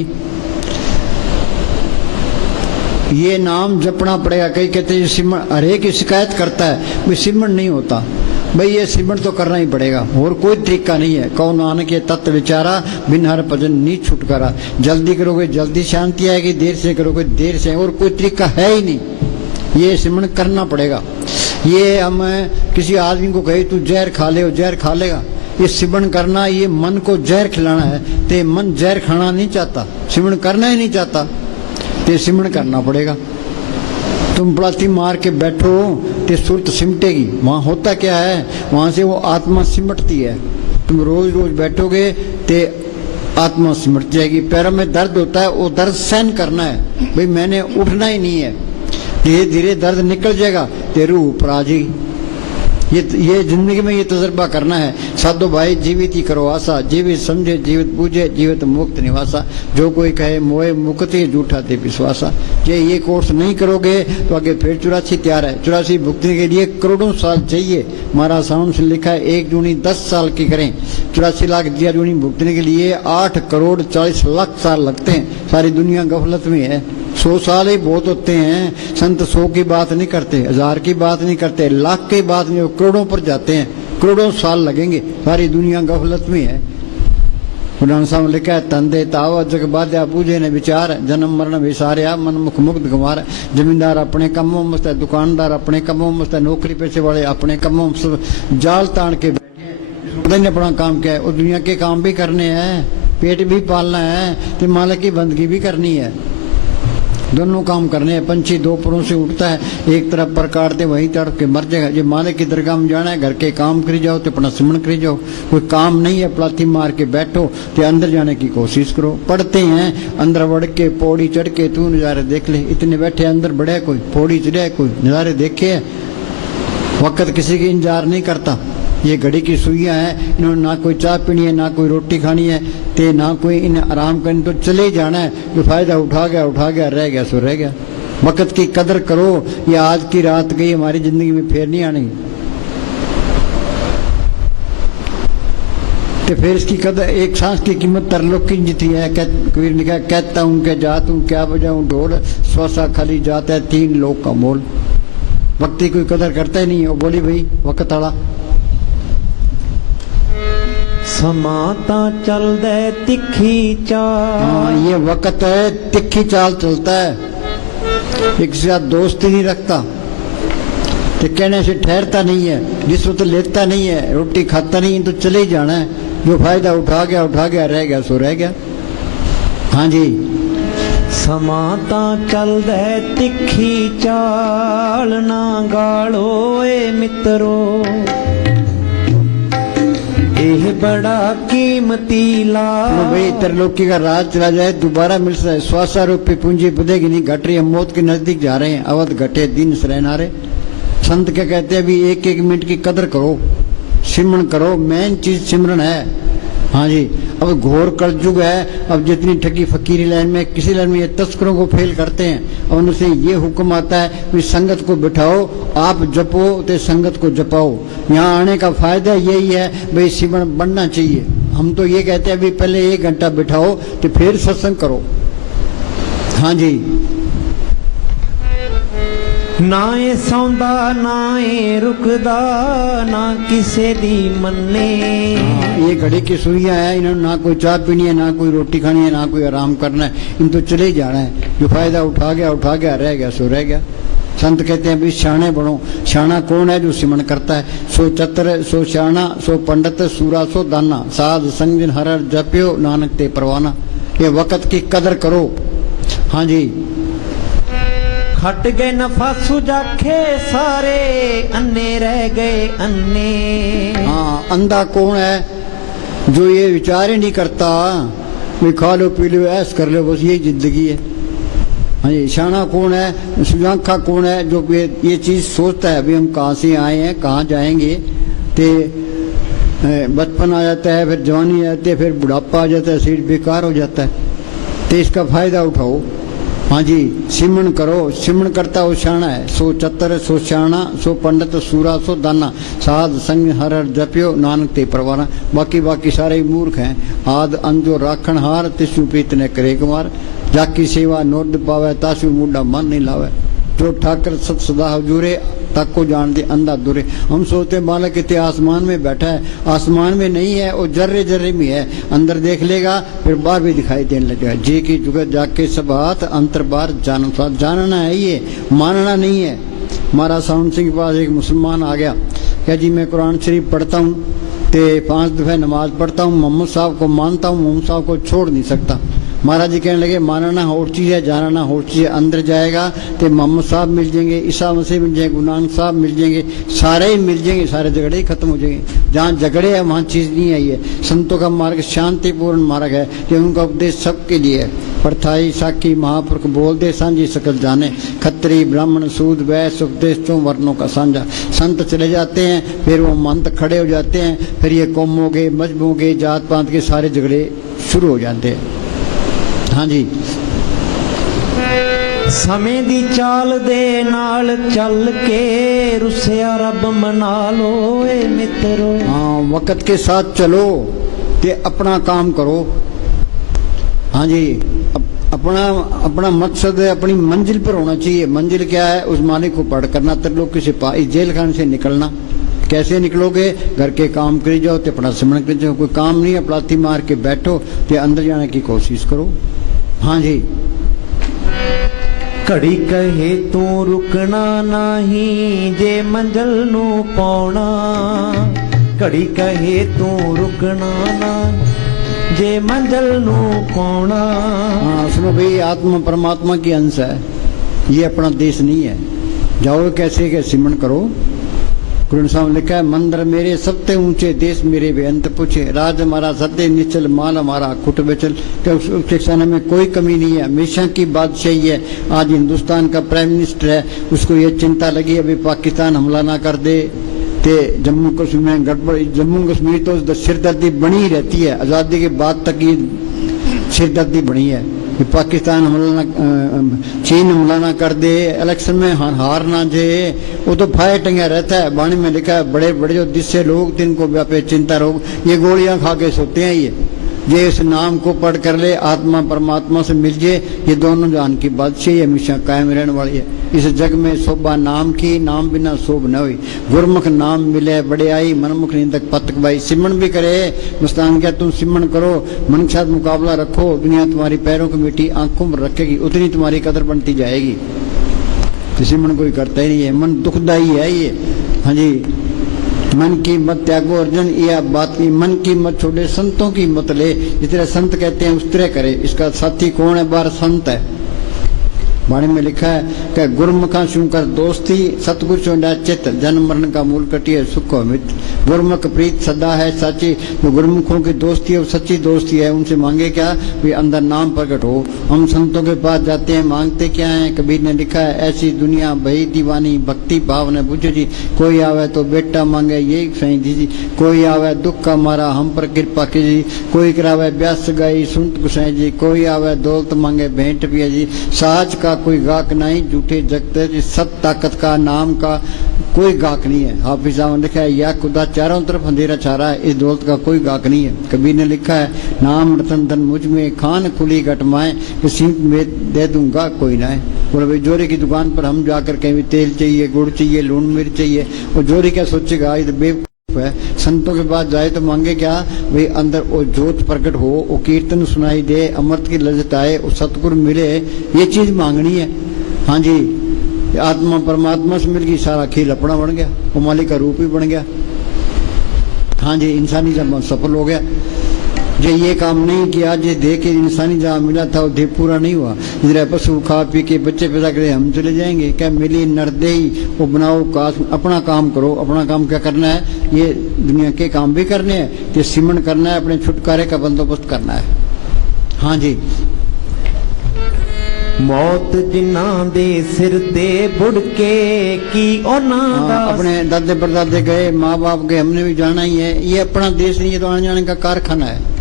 ये नाम जपना पड़ेगा। कई कहते हैं सिमरन, हरेक की शिकायत करता है भाई सिमरन नहीं होता। भाई ये सिमरन तो करना ही पड़ेगा, और कोई तरीका नहीं है। कौन नानक ये तत्व विचारा बिन हर भजन नी छुटकारा। जल्दी करोगे जल्दी शांति आएगी, देर से करोगे देर से, और कोई तरीका है ही नहीं। ये सिमरन करना पड़ेगा। ये हम किसी आदमी को कहे तू जहर खा ले, जहर खा लेगा। ये सिमरन करना, ये मन को जहर खिलाना है। तो मन जहर खाना नहीं चाहता, सिमरन करना ही नहीं चाहता, तो सिमरन करना पड़ेगा। तुम पलाती मार के बैठो तो सुरत सिमटेगी। वहां होता क्या है, वहां से वो आत्मा सिमटती है। तुम रोज रोज बैठोगे तो आत्मा सिमट जाएगी। पैरों में दर्द होता है, वो दर्द सहन करना है। भाई मैंने उठना ही नहीं है, धीरे धीरे दर्द निकल जाएगा, तेरी रूह ऊपर आ जाएगी। ये जिंदगी में ये तजर्बा करना है। साधो भाई जीवित ही करो आशा, जीवित समझे जीवित बूझे जीवित मुक्त निवासा। जो कोई कहे मोए मुक्ति झूठा ते विश्वासा। ये कोर्स नहीं करोगे तो आगे फिर 84 तैयार है। 84 भुगतने के लिए करोड़ों साल चाहिए। हमारा साउंड से लिखा है 1 जूनी 10 साल की करें। 84 लाख दिया जूनी भुगतने के लिए 8 करोड़ 40 लाख साल लगते हैं। सारी दुनिया गफलत में है। 100 साल ही बहुत होते हैं। संत 100 की बात नहीं करते, 1000 की बात नहीं करते, लाख की बात नहीं, करोड़ों पर जाते हैं। करोड़ों साल लगेंगे, सारी दुनिया गफलत में है। साहब लिखा है तंदे ताव जग बाध्या पूजे ने विचार जन्म मरण विसारिया मन मुख मुक्त गंवार। जमींदार अपने कमों में मस्त है, दुकानदार अपने कमों में मस्त है, नौकरी पेशे वाले अपने कमों में जाल तान के बैठे ने अपना काम किया है। और दुनिया के काम भी करने हैं, पेट भी पालना है, तो मालिक की बंदगी भी करनी है। दोनों काम करने हैं। पंछी 2 परों से उठता है, एक तरफ पर काटते वहीं तड़प के मर जाएगा। जो मालिक की दरगाह में जाना है, घर के काम करी जाओ तो अपना सिमरन करी जाओ। कोई काम नहीं है, पलाथी मार के बैठो तो अंदर जाने की कोशिश करो। पढ़ते हैं अंदर बढ़ के पौड़ी चढ़ के तू नज़ारे देख ले। इतने बैठे अंदर बढ़े, कोई पौड़ी चढ़े, कोई नज़ारे देखे। वक्त किसी की इंतजार नहीं करता। ये घड़ी की सुइयां हैं, इन्होंने ना कोई चाय पीनी है, ना कोई रोटी खानी है, ते ना कोई इन्हें आराम करनी, तो चले ही जाना है। जो फायदा उठा गया, रह गया सो रह गया। वक्त की कदर करो। ये आज की रात गई, हमारी जिंदगी में फिर नहीं आनी। तो फिर इसकी कदर, एक सांस की कीमत तरलोक की जीती है। कबीर ने कहा कहता हूँ कि जात हूँ क्या बजाऊं ढोल, स्वासा खाली जाता है 3 लोग का मोल। वक्त की कोई कदर करता ही नहीं है। वो बोली भाई वक्त आला समां तां चलदा तिखी चाल। हाँ, ये वक्त है तिखी चाल चलता है। एक से साथ दोस्ती नहीं रखता, तो कहने से ठहरता नहीं है, रिश्वत लेता नहीं है, रोटी खाता नहीं, तो चले ही जाना है। जो फायदा उठा गया, रह गया सो रह गया। हाँ जी, समां तां चलदा तिखी चाल ना गालो ए मित्रो। ये बड़ा कीमती लाल। भाई त्रिलोकी का राज चला जाए, दोबारा मिल सकता है। स्वासा रूपी पूंजी बुधेगी नहीं, घट रही है, मौत के नजदीक जा रहे हैं। अवध घटे दिन सरनारे। संत क्या कहते हैं, अभी 1-1 मिनट की कदर करो, सिमरन करो। मेन चीज सिमरन है। हाँ जी, अब घोर कलयुग है। अब जितनी ठगी फकीरी लाइन में, किसी लाइन में ये तस्करों को फेल करते हैं। और उनसे ये हुक्म आता है कि संगत को बिठाओ, आप जपो तो संगत को जपाओ। यहाँ आने का फायदा यही है भाई, सिमरन बनना चाहिए। हम तो ये कहते हैं अभी पहले 1 घंटा बिठाओ तो फिर सत्संग करो। हाँ जी, ना ए सौंदा ना ए रुकदा ना किसे दी मन्ने। ये घड़ी की सुइयां है, इन्होंने ना कोई चाय पीनी है, ना कोई रोटी खानी है, ना कोई आराम करना है, इन तो चले ही जाना है। जो फायदा उठा गया, रह गया सो रह गया। संत कहते हैं भी शाणे बनो। शाना कौन है? जो सिमरन करता है। सो चतर सो शाना सो पंडित सूरा सो दाना, साध संग जिन हर जप्यो नानक ते परवाना। ये वक्त की कदर करो। हाँ जी, हट गए नफा सुजाखे सारे, अन्ने रह गए अन्ने। हाँ, अंधा कौन है? जो ये विचार ही नहीं करता, भी खा लो पी लो ऐस कर लो, बस यही जिंदगी है। हाँ जी, शाना कौन है? सुजाखा कौन है? जो ये चीज सोचता है अभी हम कहाँ से आए हैं, कहाँ जाएंगे। ते बचपन आ जाता है, फिर जवानी आ जाती है, फिर बुढ़ापा आ जाता है, शरीर बेकार हो जाता है। तो इसका फायदा उठाओ। हाँ जी, सिमरन करो। सिमरन करता हो शाना है, सो चतर सो श्याणा, सो पंडित सूरा सो दाना, साध संग हर हर जपियो नानक ते परवाना। बाकी सारे मूर्ख हैं। आद अंजो राखण हार, तिसु पीत ने करे कुमार, जाकी सेवा नोद पावे, तासु मुंडा मन नहीं लावे। जो ठाकर सत सदा हजूरे, तक को जान दे अंधा दूरे। हम सोचते बालक इतने आसमान में बैठा है, आसमान में नहीं है, वो जर्रे जर्रे में है। अंदर देख लेगा फिर बाहर भी दिखाई देने लगेगा। जी की जुगत जाके सब हाथ, अंतर बार जानम साथ। जानना है ये, मानना नहीं है। हमारा साउंड सिंह के पास एक मुसलमान आ गया, क्या जी मैं कुरान शरीफ पढ़ता हूँ, तो 5 दफे नमाज पढ़ता हूँ, मोहम्मद साहब को मानता हूँ, मोहम्मद साहब को छोड़ नहीं सकता। महाराज जी कहने लगे मानना और चीज़ है, जानना और चीज़ है। अंदर जाएगा तो मोहम्मद साहब मिल जाएंगे, ईसा मसीह मिल जाएंगे, गुरु नानक साहब मिल जाएंगे, सारे ही मिल जाएंगे, सारे झगड़े ही खत्म हो जाएंगे। जहाँ झगड़े है वहाँ चीज़ नहीं आई है। संतों का मार्ग शांतिपूर्ण मार्ग है कि उनका उपदेश सबके लिए है। परथाई साखी महापुरुष बोल दे सांझी सकल जाने, खत्री ब्राह्मण सूद वैश्य उपदेश चों वर्णों का साझा। संत चले जाते हैं, फिर वो मंत खड़े हो जाते हैं, फिर ये कौमों के मजहबों के जात पात के सारे झगड़े शुरू हो जाते हैं। हाँ जी, ਸਮੇਂ ਦੀ ਚਾਲ ਦੇ ਨਾਲ ਚੱਲ ਕੇ ਰੁੱਸਿਆ ਰੱਬ ਮਨਾ ਲੋ ਏ ਮਿੱਤਰੋ। हाँ, वक्त के साथ चलो ते अपना काम करो। हाँ जी, अपना मकसद है, अपनी मंजिल पर होना चाहिए। मंजिल क्या है? उस मालिक को पढ़ करना, त्रिलोकी से इस जेल खाने से निकलना। कैसे निकलोगे? घर के काम करी जाओ तो अपना सिमरन कर जाओ। कोई काम नहीं है, पलाथी मार के बैठो तो अंदर जाने की कोशिश करो। हाँ जी, ਘੜੀ ਕਹੇ ਤੂੰ ਰੁਕਣਾ ਨਹੀਂ ਜੇ ਮੰਜ਼ਲ ਨੂੰ ਪਾਉਣਾ, ਘੜੀ ਕਹੇ ਤੂੰ ਰੁਕਣਾ ਨਾ जे मंजिल नु पाउना। हाँ सुनो भाई, आत्मा परमात्मा की अंश है, ये अपना देश नहीं है। जाओ कैसे के सिमरन करो। गुरु साहब लिखा है, मंदिर मेरे सबसे ऊंचे, देश मेरे बेअंत पूछे, राज हमारा सत्य निचल, माल हमारा खुट बेचल। उसके खाने में कोई कमी नहीं है, हमेशा की बादशाही है। आज हिंदुस्तान का प्राइम मिनिस्टर है, उसको ये चिंता लगी अभी पाकिस्तान हमला ना कर दे ते जम्मू कश्मीर में गड़बड़। जम्मू कश्मीर तो सिरदर्दी बनी ही रहती है, आज़ादी के बाद तक ये सिरदर्दी बनी है कि पाकिस्तान हमला ना, चीन हमला ना कर दे, इलेक्शन में हार ना जाए, वो तो फायर टंगा रहता है। वाणी में लिखा है, बड़े बड़े जो जिससे लोग जिनको व्यापे चिंता रोग, ये गोलियां खा के सोते हैं। ये इस नाम को पढ़ कर ले, आत्मा परमात्मा से मिल जाए, ये दोनों जान की बादशाही हमेशा कायम रहने वाली है। इस जग में शोभा नाम की, नाम बिना शोभ न हुई। गुरमुख नाम मिले बड़े आई, मनमुख निंदक पतक बाई। सिमरन भी करे, मुस्तान क्या तुम सिमरन करो, मन के साथ मुकाबला रखो, दुनिया तुम्हारी पैरों की मिट्टी आंखों में रखेगी, उतनी तुम्हारी कदर बनती जाएगी। तो सिमरन कोई करता ही नहीं है, मन दुखदाई है ये। हाँ जी, मन की मत त्यागो अर्जुन, यह बात की मन की मत छोड़े, संतों की मत ले। जिस तरह संत कहते हैं उस तरह करे। इसका साथी कौन है? बार संत है। वाणी में लिखा है कि गुरमुखा शू कर दोस्ती, सतगुरु चोंडा चित, जन्म मरण का मूल कटिए सुख अमित। गुरमुख प्रीत सदा है साची, जो गुरमुखों की दोस्ती है वो सच्ची दोस्ती है। उनसे मांगे क्या? वे अंदर नाम प्रकट हो। हम संतों के पास जाते हैं, मांगते क्या है? कबीर ने लिखा है, ऐसी दुनिया भई दीवानी, भक्ति भाव ने बुझो जी। कोई आवे तो बेटा मांगे ये सही दीजी, कोई आवे दुख का मारा हम पर कृपा कीजिए, कोई करावे ब्यास गाई सुनत गुसाई जी, कोई आवे दौलत मांगे भेंट पिया जी। साज का कोई गाक नहीं, झूठे जगत जी, सब ताकत का नाम का कोई गाक नहीं है। हाफिज साहब ने लिखा है, या खुदा चारों तरफ अंधेरा छा रहा है, इस दौलत का कोई गाक नहीं है। कबीर ने लिखा है, नाम रतन धन मुझ में, खान खुली घटमाए, किसी में दे दूंगा कोई ना है। बोले भाई, जोरे की दुकान पर हम जाकर कहीं तेल चाहिए, गुड़ चाहिए, लून मिर्च चाहिए, और जोरी क्या सोचेगा? ये तो बेवकूफ है। संतों के पास जाए तो मांगे क्या? भाई अंदर वो जोत प्रकट हो, वो कीर्तन सुनाई दे, अमृत की लज्जत आए, वो सतगुरु मिले, ये चीज मांगनी है। हाँ जी, आत्मा परमात्मा से मिल गई, सारा खेल अपना बन गया, वो मालिक का रूप ही बन गया। हाँ जी, इंसानी जब सफल हो गया। जो ये काम नहीं किया, जो दे के इंसानी जहाँ मिला था वो दे पूरा नहीं हुआ। इधर पशु खा पी के बच्चे पैदा करे, हम चले जाएंगे क्या? मिली नरदेही वो बनाओ, अपना काम करो। अपना काम क्या करना है? ये दुनिया के काम भी करने हैं, ये सिमरन करना है, अपने छुटकारे का बंदोबस्त करना है। हाँ जी, मौत जिन्हां दे सिर ते बुड़के की ओना दा। अपने दादे परदादे गए, माँ बाप गए, हमने भी जाना ही है। ये अपना देश नहीं, ये तो आने जाने का कारखाना है।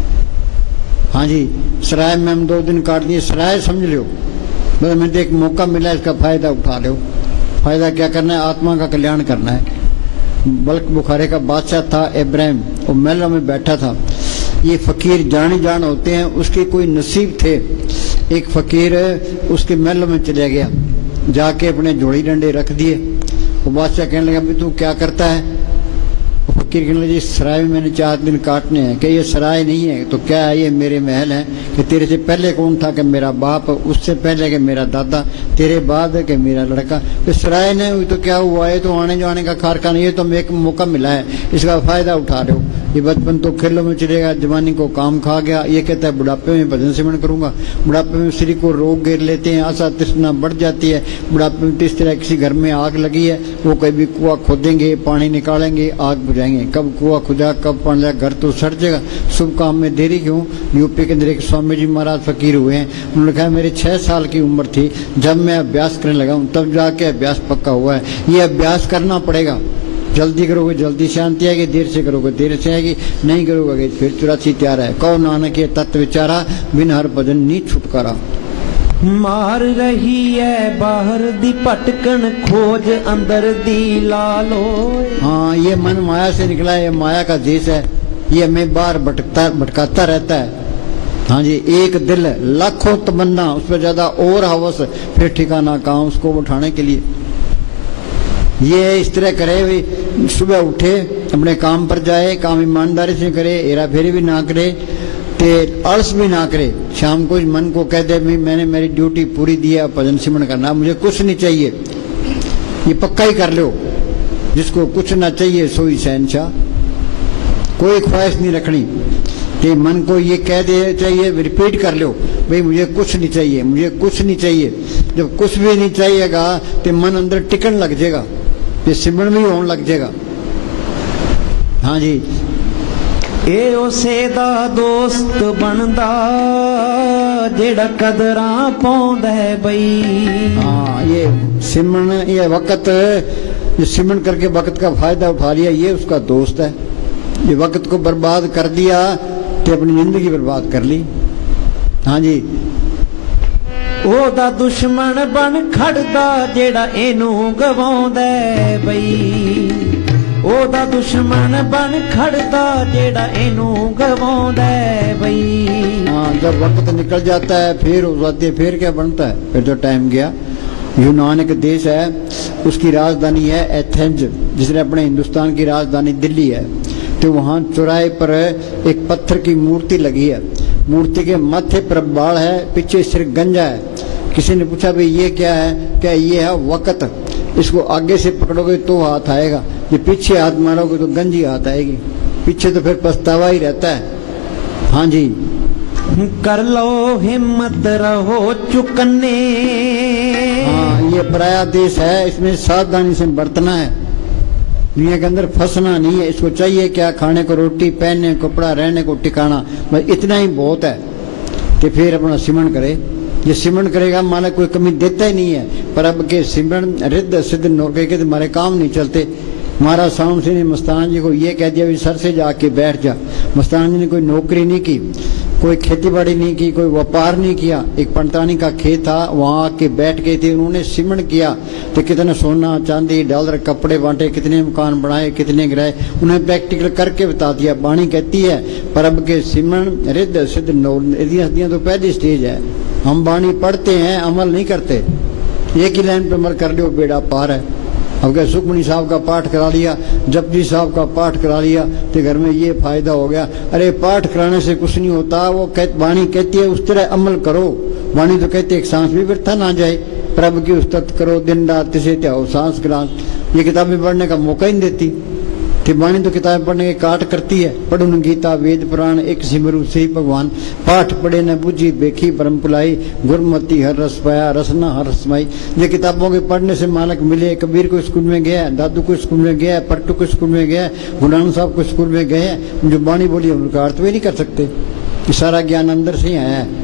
हाँ जी, सराय में हम 2 दिन काट दिए, सराय समझ लो, मतलब मुझे एक मौका मिला, इसका फायदा उठा लो। फायदा क्या करना है? आत्मा का कल्याण करना है। बल्क बुखारे का बादशाह था इब्राहिम, वो महलों में बैठा था। ये फकीर जानी जान होते हैं, उसके कोई नसीब थे। एक फकीर उसके महलों में चले गया, जाके अपने जोड़ी डंडे रख दिए। वो बादशाह कहने लगा, भाई तू क्या करता है? वो फकीर कहने लगा, जी सराय में मैंने 4 दिन काटने हैं। कि ये सराय नहीं है तो क्या है? ये मेरे महल हैं। कि तेरे से पहले कौन था? कि मेरा बाप, उससे पहले कि मेरा दादा, तेरे बाद कि मेरा लड़का। तो सराय नहीं हुई तो क्या हुआ? ये तो आने जाने का कारखाना, ये तो एक मौका मिला है, इसका फायदा उठा रहे हो। ये बचपन तो खेलों में चलेगा, जवानी को काम खा गया। ये कहता है बुढ़ापे में भजन सिमरन करूंगा। बुढ़ापे में शरीर को रोग घेर लेते हैं, आशा तृष्णा बढ़ जाती है। बुढ़ापे में इस तरह किसी घर में आग लगी है, वो कभी कुआं खोदेंगे, पानी निकालेंगे, आग बुझाएंगे। कब कुआं खुदा, कब पानी लगा, घर तो सड़ जाएगा। शुभ काम में देरी क्यों? यूपी के अंदर एक स्वामी जी महाराज फकीर हुए हैं, उन्होंने कहा मेरी 6 साल की उम्र थी जब मैं अभ्यास करने लगा हूं, तब जाके अभ्यास पक्का हुआ है। ये अभ्यास करना पड़ेगा। जल्दी करोगे जल्दी शांति आएगी, देर से करोगे देर से आएगी, नहीं करोगे फिर 84 त्यार है। कहो नानक ये तत्व विचारा, बिन हर भजन नी छुटकारा। मार रही है बाहर दी भटकन, खोज अंदर दी लालो। हाँ, ये मन माया से निकला है, ये माया का देश है, ये हमें बाहर भटकाता रहता है। हाँ जी, एक दिल लाखों तमन्ना, उस पर ज्यादा और हवस, फिर ठिकाना कहाँ उसको उठाने के लिए। ये इस तरह करे, भी सुबह उठे अपने काम पर जाए, काम ईमानदारी से करे, हेरा फेरी भी ना करे, ते आलस भी ना करे। शाम को मन को कह दे मैंने मेरी ड्यूटी पूरी दी है, भजन सिमरन करना, मुझे कुछ नहीं चाहिए। ये पक्का ही कर लो। जिसको कुछ ना चाहिए सोई शहनशाह, कोई ख्वाहिश नहीं रखनी। ते मन को ये कह दे चाहिए, रिपीट कर लो, भाई मुझे कुछ नहीं चाहिए, मुझे कुछ नहीं चाहिए। जब कुछ भी नहीं चाहिएगा तो मन अंदर टिकन लग जाएगा, ये सिमरन भी होने लग जाएगा। हाँ जी, ए उसे दा दोस्त बनदा जेड़ा कदरां पाउंदा है बई। हाँ, ये सिमरन, ये वक्त, ये सिमरन करके वक्त का फायदा उठा लिया, ये उसका दोस्त है। ये वक्त को बर्बाद कर दिया तो अपनी जिंदगी बर्बाद कर ली। हाँ जी, ओदा दुश्मन बन खड़दा जेड़ा एनू गवाउंदा है बई। ओदा दुश्मन बन खड़दा जेड़ा एनू गवाउंदा है बई। हाँ, जब वक्त निकल जाता है फिर उस वक्त फिर क्या बनता है? फिर जो टाइम गया। यूनान एक देश है, उसकी राजधानी है एथेंस, जिसने अपने हिंदुस्तान की राजधानी दिल्ली है। तो वहाँ चौराहे पर एक पत्थर की मूर्ति लगी है। मूर्ति के माथे पर बाल है, पीछे सिर गंजा है। किसी ने पूछा भाई ये क्या है? क्या ये है वक्त। इसको आगे से पकड़ोगे तो हाथ आएगा, ये पीछे हाथ मारोगे तो गंजी हाथ आएगी। पीछे तो फिर पछतावा ही रहता है। हाँ जी, कर लो हिम्मत रहो चुकने। हाँ, ये पराया देश है, इसमें सावधानी से बरतना है। दुनिया के अंदर फंसना नहीं है। इसको चाहिए क्या? खाने को रोटी, पहनने को कपड़ा, रहने को ठिकाना, बस इतना ही बहुत है। कि फिर अपना सिमरन करे। ये सिमरन करेगा, मालिक कोई कमी देता ही नहीं है। पर अब के सिमरन रिद्ध सिद्ध नौके के तुम्हारे काम नहीं चलते। महाराज साम सिंह ने मस्तान जी को ये कह दिया भी सर से जाके बैठ जा। मस्तान जी ने कोई नौकरी नहीं की, कोई खेती बाड़ी नहीं की, कोई व्यापार नहीं किया। एक पंतानी का खेत था, वहां आके बैठ गए थे। उन्होंने सिमरन किया तो कितना सोना चांदी डॉलर कपड़े बांटे, कितने मकान बनाए, कितने गिराए, उन्हें प्रैक्टिकल करके बता दिया। वाणी कहती है पर अब के सिमरन रिद्ध सिद्ध नौदियां तो पहली स्टेज है। हम वाणी पढ़ते हैं, अमल नहीं करते। एक ही लाइन पे अमल कर लो, बेड़ा पार है। अब क्या सुखमणि साहब का पाठ करा लिया, जपजी साहब का पाठ करा लिया तो घर में ये फायदा हो गया। अरे पाठ कराने से कुछ नहीं होता। वो वाणी कहती है उस तरह अमल करो। वाणी तो कहती है एक सांस भी व्यर्थ ना जाए। प्रभु की उस्तत करो दिन रात, तिसे त्याओ सांस गिलास। ये किताबें पढ़ने का मौका ही नहीं देती। वाणी तो किताबें पढ़ने के काट करती है। पढ़ो न गीता वेद पुराण, एक सिमरु से भगवान। पाठ पढ़े न बुझी बेखी परम पुलाई, गुरमति हर रस पाया रसना हर रसमाई। ये किताबों के पढ़ने से मालक मिले। कबीर को स्कूल में गया, दादू को स्कूल में गया, पट्टू को स्कूल में गया, गुरु साहब को स्कूल में गए। जो वाणी बोली उनका अर्थ भी नहीं कर सकते। ये सारा ज्ञान अंदर से ही आया है।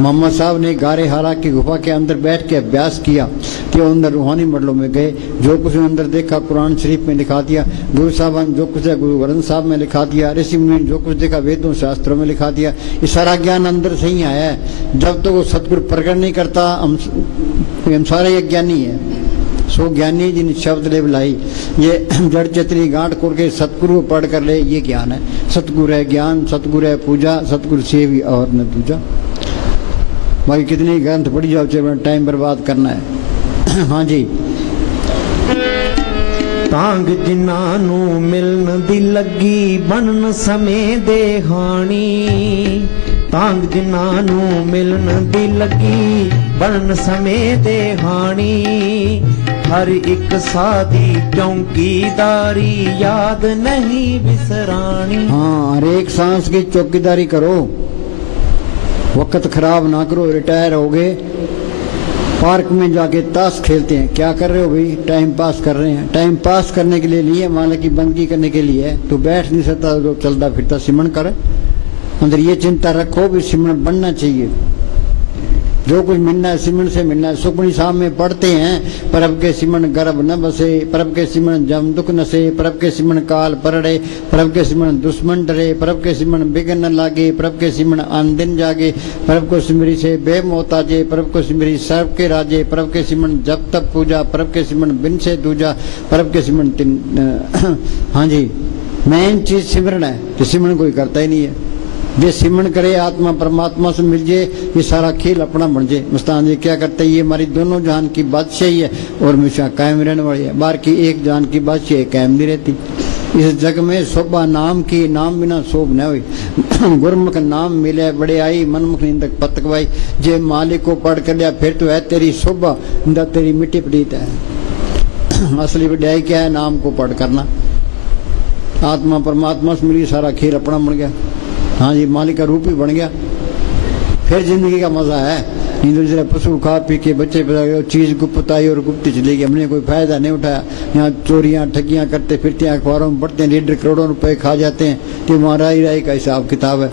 मोहम्मद साहब ने गारे हारा की गुफा के अंदर बैठ के अभ्यास किया कि वो अंदर रूहानी मंडलों में गए, जो कुछ अंदर देखा कुरान शरीफ में लिखा दिया, गुरु साहब जो कुछ है गुरु ग्रंथ साहब में लिखा दिया, ऋषि मुनि जो कुछ देखा वेदों शास्त्रों में लिखा दिया। ये सारा ज्ञान अंदर से ही आया है। जब तक तो वो सतगुरु प्रकट नहीं करता हम सारे अज्ञानी है। सो ज्ञानी जिन शब्द ले बुलाई, ये जड़ चेतनी गांठ कोड़ के सतगुरु पढ़ कर ले, ये ज्ञान है। सतगुरु है ज्ञान, सतगुरु है पूजा, सतगुरु से भी और न दूजा। भाई कितनी ग्रंथ पढ़ी जाओ, चाहे टाइम बर्बाद करना है। हाँ जी। तांग जिन्हां नूं मिलन दी लगी बनन समय दे हाणी, तांग जिन्हां नूं मिलन दी लगी बनन समय दे हाणी, हर एक सादी चौकीदारी याद नहीं बिसरानी। हाँ, हर एक सांस की चौकीदारी करो, वक्त खराब ना करो। रिटायर हो गए, पार्क में जाके ताश खेलते हैं, क्या कर रहे हो भाई? टाइम पास कर रहे हैं। टाइम पास करने के लिए लिए, मालिक की बंदगी करने के लिए तो बैठ नहीं सकता, तो चलता फिरता सिमरन कर। अंदर ये चिंता रखो भी सिमरन बनना चाहिए। जो कुछ मिलना है सिमरन से मिलना है। सुखमनी साहब में पढ़ते हैं, परब के सिमरन गर्भ न बसे, परब के सिमरन जम दुख नसे, परब के सिमरन काल परड़े, परब के सिमरन दुश्मन डरे, परब के सिमरन बिगन न लागे, परब के सिमरन आन दिन जागे, परब को सिमरी से बेमोहताजे, परब को सिमरी सर्व के राजे, परब के सिमरन जब तब पूजा, परब के सिमरन बिन से दूजा, परब के सिमरन तिन। हाँ जी, मेन चीज सिमरन है, तो सिमरन कोई करता ही नहीं है। जे सिमरन करे आत्मा परमात्मा से मिल जाए, ये सारा खेल अपना बन जाए। मुस्तान जी क्या करते हैं, ये हमारी दोनों जान की बादशाही है और हमेशा कायम रहने वाली है। बाहर की एक जान की बादशाही कायम नहीं रहती। इस जग में शोभा नाम की, नाम बिना शोभ न हुई। गुरमुख नाम मिले बड़े आई, मनमुख निंदक पतकवाई। जे मालिक को पढ़ कर लिया फिर तो है तेरी शोभा, तेरी मिट्टी पटीत है। असली बढ़ाई क्या है? नाम को पढ़ करना। आत्मा परमात्मा से मिली, सारा खेल अपना बन गया। हाँ जी, मालिक का रूप ही बन गया। फिर जिंदगी का मजा है। नहीं तो जरा पशु खा पी के बच्चे पैदा, चीज गुप्त आई और गुप्त चली गई, हमने कोई फायदा नहीं उठाया। यहाँ चोरियां ठगियां करते फिरते हैं, अखबारों में पढ़ते हैं, लीडर करोड़ों रुपए खा जाते हैं। कि महाराज राय का हिसाब किताब है।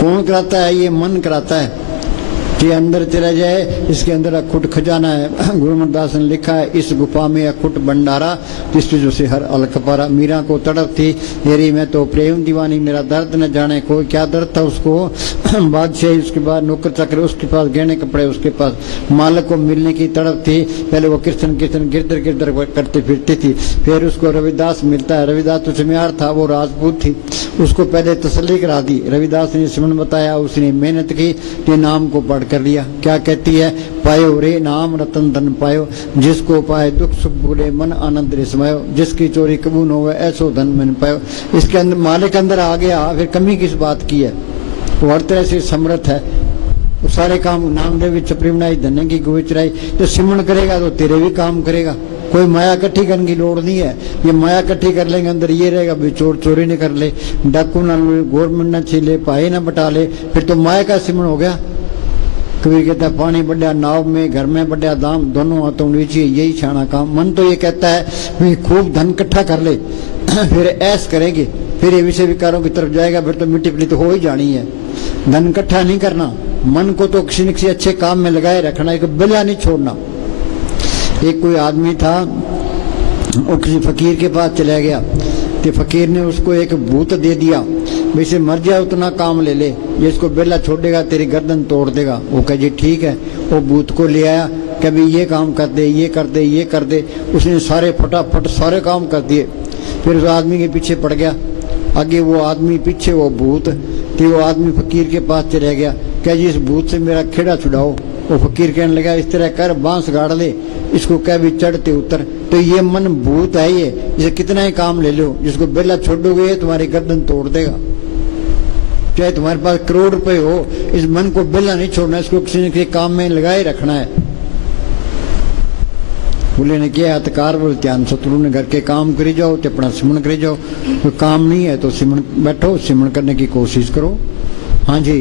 कौन कराता है? ये मन कराता है कि अंदर चला जाए। इसके अंदर अखुट खजाना है। गुरु अमरदास ने लिखा है, इस गुफा में अखुट भंडारा, जिस वजह से हर अलख पारा। मीरा को तड़प थी, मेरी मैं तो प्रेम दीवानी, मेरा दर्द न जाने कोई। क्या दर्द था उसको? बादशाही, उसके बाद नौकर चाकर, उसके पास गहने कपड़े, उसके पास मालिक को मिलने की तड़प थी। पहले वो कीर्तन कीर्तन गिरदर गिरदर करते फिरती थी। फिर उसको रविदास मिलता है। रविदास तो चमियार था, वो राजपूत थी। उसको पहले तसल्ली करा दी। रविदास ने सिमरन बताया, उसने मेहनत की, ये नाम को पढ़ कर लिया। क्या कहती है? पायो रे नाम रतन धन पायो, जिसको पाए दुख सुख भूले मन आनंद रे समायो, जिसकी चोरी कबू न होवे ऐसो धन मन पायो। इसके अंदर मालिक अंदर आ गया, फिर कमी किस बात की है? वो हर तरह से समर्थ है। वो सारे काम नाम देवी चपरी बनाई, धन की गोई चराई। तो सिमरन करेगा तो तेरे भी काम करेगा। कोई माया इकट्ठी करने की लोड़ नहीं है। ये माया इकट्ठी कर लेंगे, अंदर ये रहेगा भी चोर चोरी नहीं कर ले, डाकू ना गवर्नमेंट ना छीले, पाए ना बटा ले, फिर तो माया का सिमरन हो गया। कबीर कहता है, पानी बढ़िया नाव में, घर में बढ़िया दाम, दोनों हाथों नीचे यही छाना काम। मन तो ये कहता है भी खूब धन इकट्ठा कर ले, फिर ऐश करेंगे, फिर ये विषय विकारों की तरफ जाएगा, फिर तो मिट्टी पली तो हो ही जानी है। धन इकट्ठा नहीं करना, मन को तो किसी न किसी अच्छे काम में लगाए रखना, एक बिला नहीं छोड़ना। एक कोई आदमी था, वो किसी फकीर के पास चला गया, तो फकीर ने उसको एक भूत दे दिया, वैसे मर जाए उतना काम ले ले, ये इसको बेला छोड़ेगा तेरी गर्दन तोड़ देगा। वो कहे जी ठीक है। वो भूत को ले आया, कभी ये काम कर दे, ये कर दे, ये कर दे। उसने सारे फटाफट सारे काम कर दिए। फिर उस आदमी के पीछे पड़ गया, आगे वो आदमी पीछे वो भूत। तो वो आदमी फकीर के पास चला गया, क्या जी इस भूत से मेरा खेड़ा छुड़ाओ। वो फकीर कहने लगा, इस तरह कर, बांस गाड़ ले, इसको कह भी चढ़ते उतर। तो ये मन भूत है, ये इसे कितना ही काम ले लो, जिसको बेला छोड़ोगे तुम्हारी गर्दन तोड़ देगा। चाहे तुम्हारे पास करोड़ रुपए हो, इस मन को बेला नहीं छोड़ना, इसको किसी न किसी काम में लगाए रखना है। बोले ने किया हथकार, बोले ध्यान शत्रु ने घर के काम करी जाओ, तो अपना सिमरन करी जाओ। कोई काम नहीं है तो सिमरन बैठो, सिमरन करने की कोशिश करो। हाँ जी,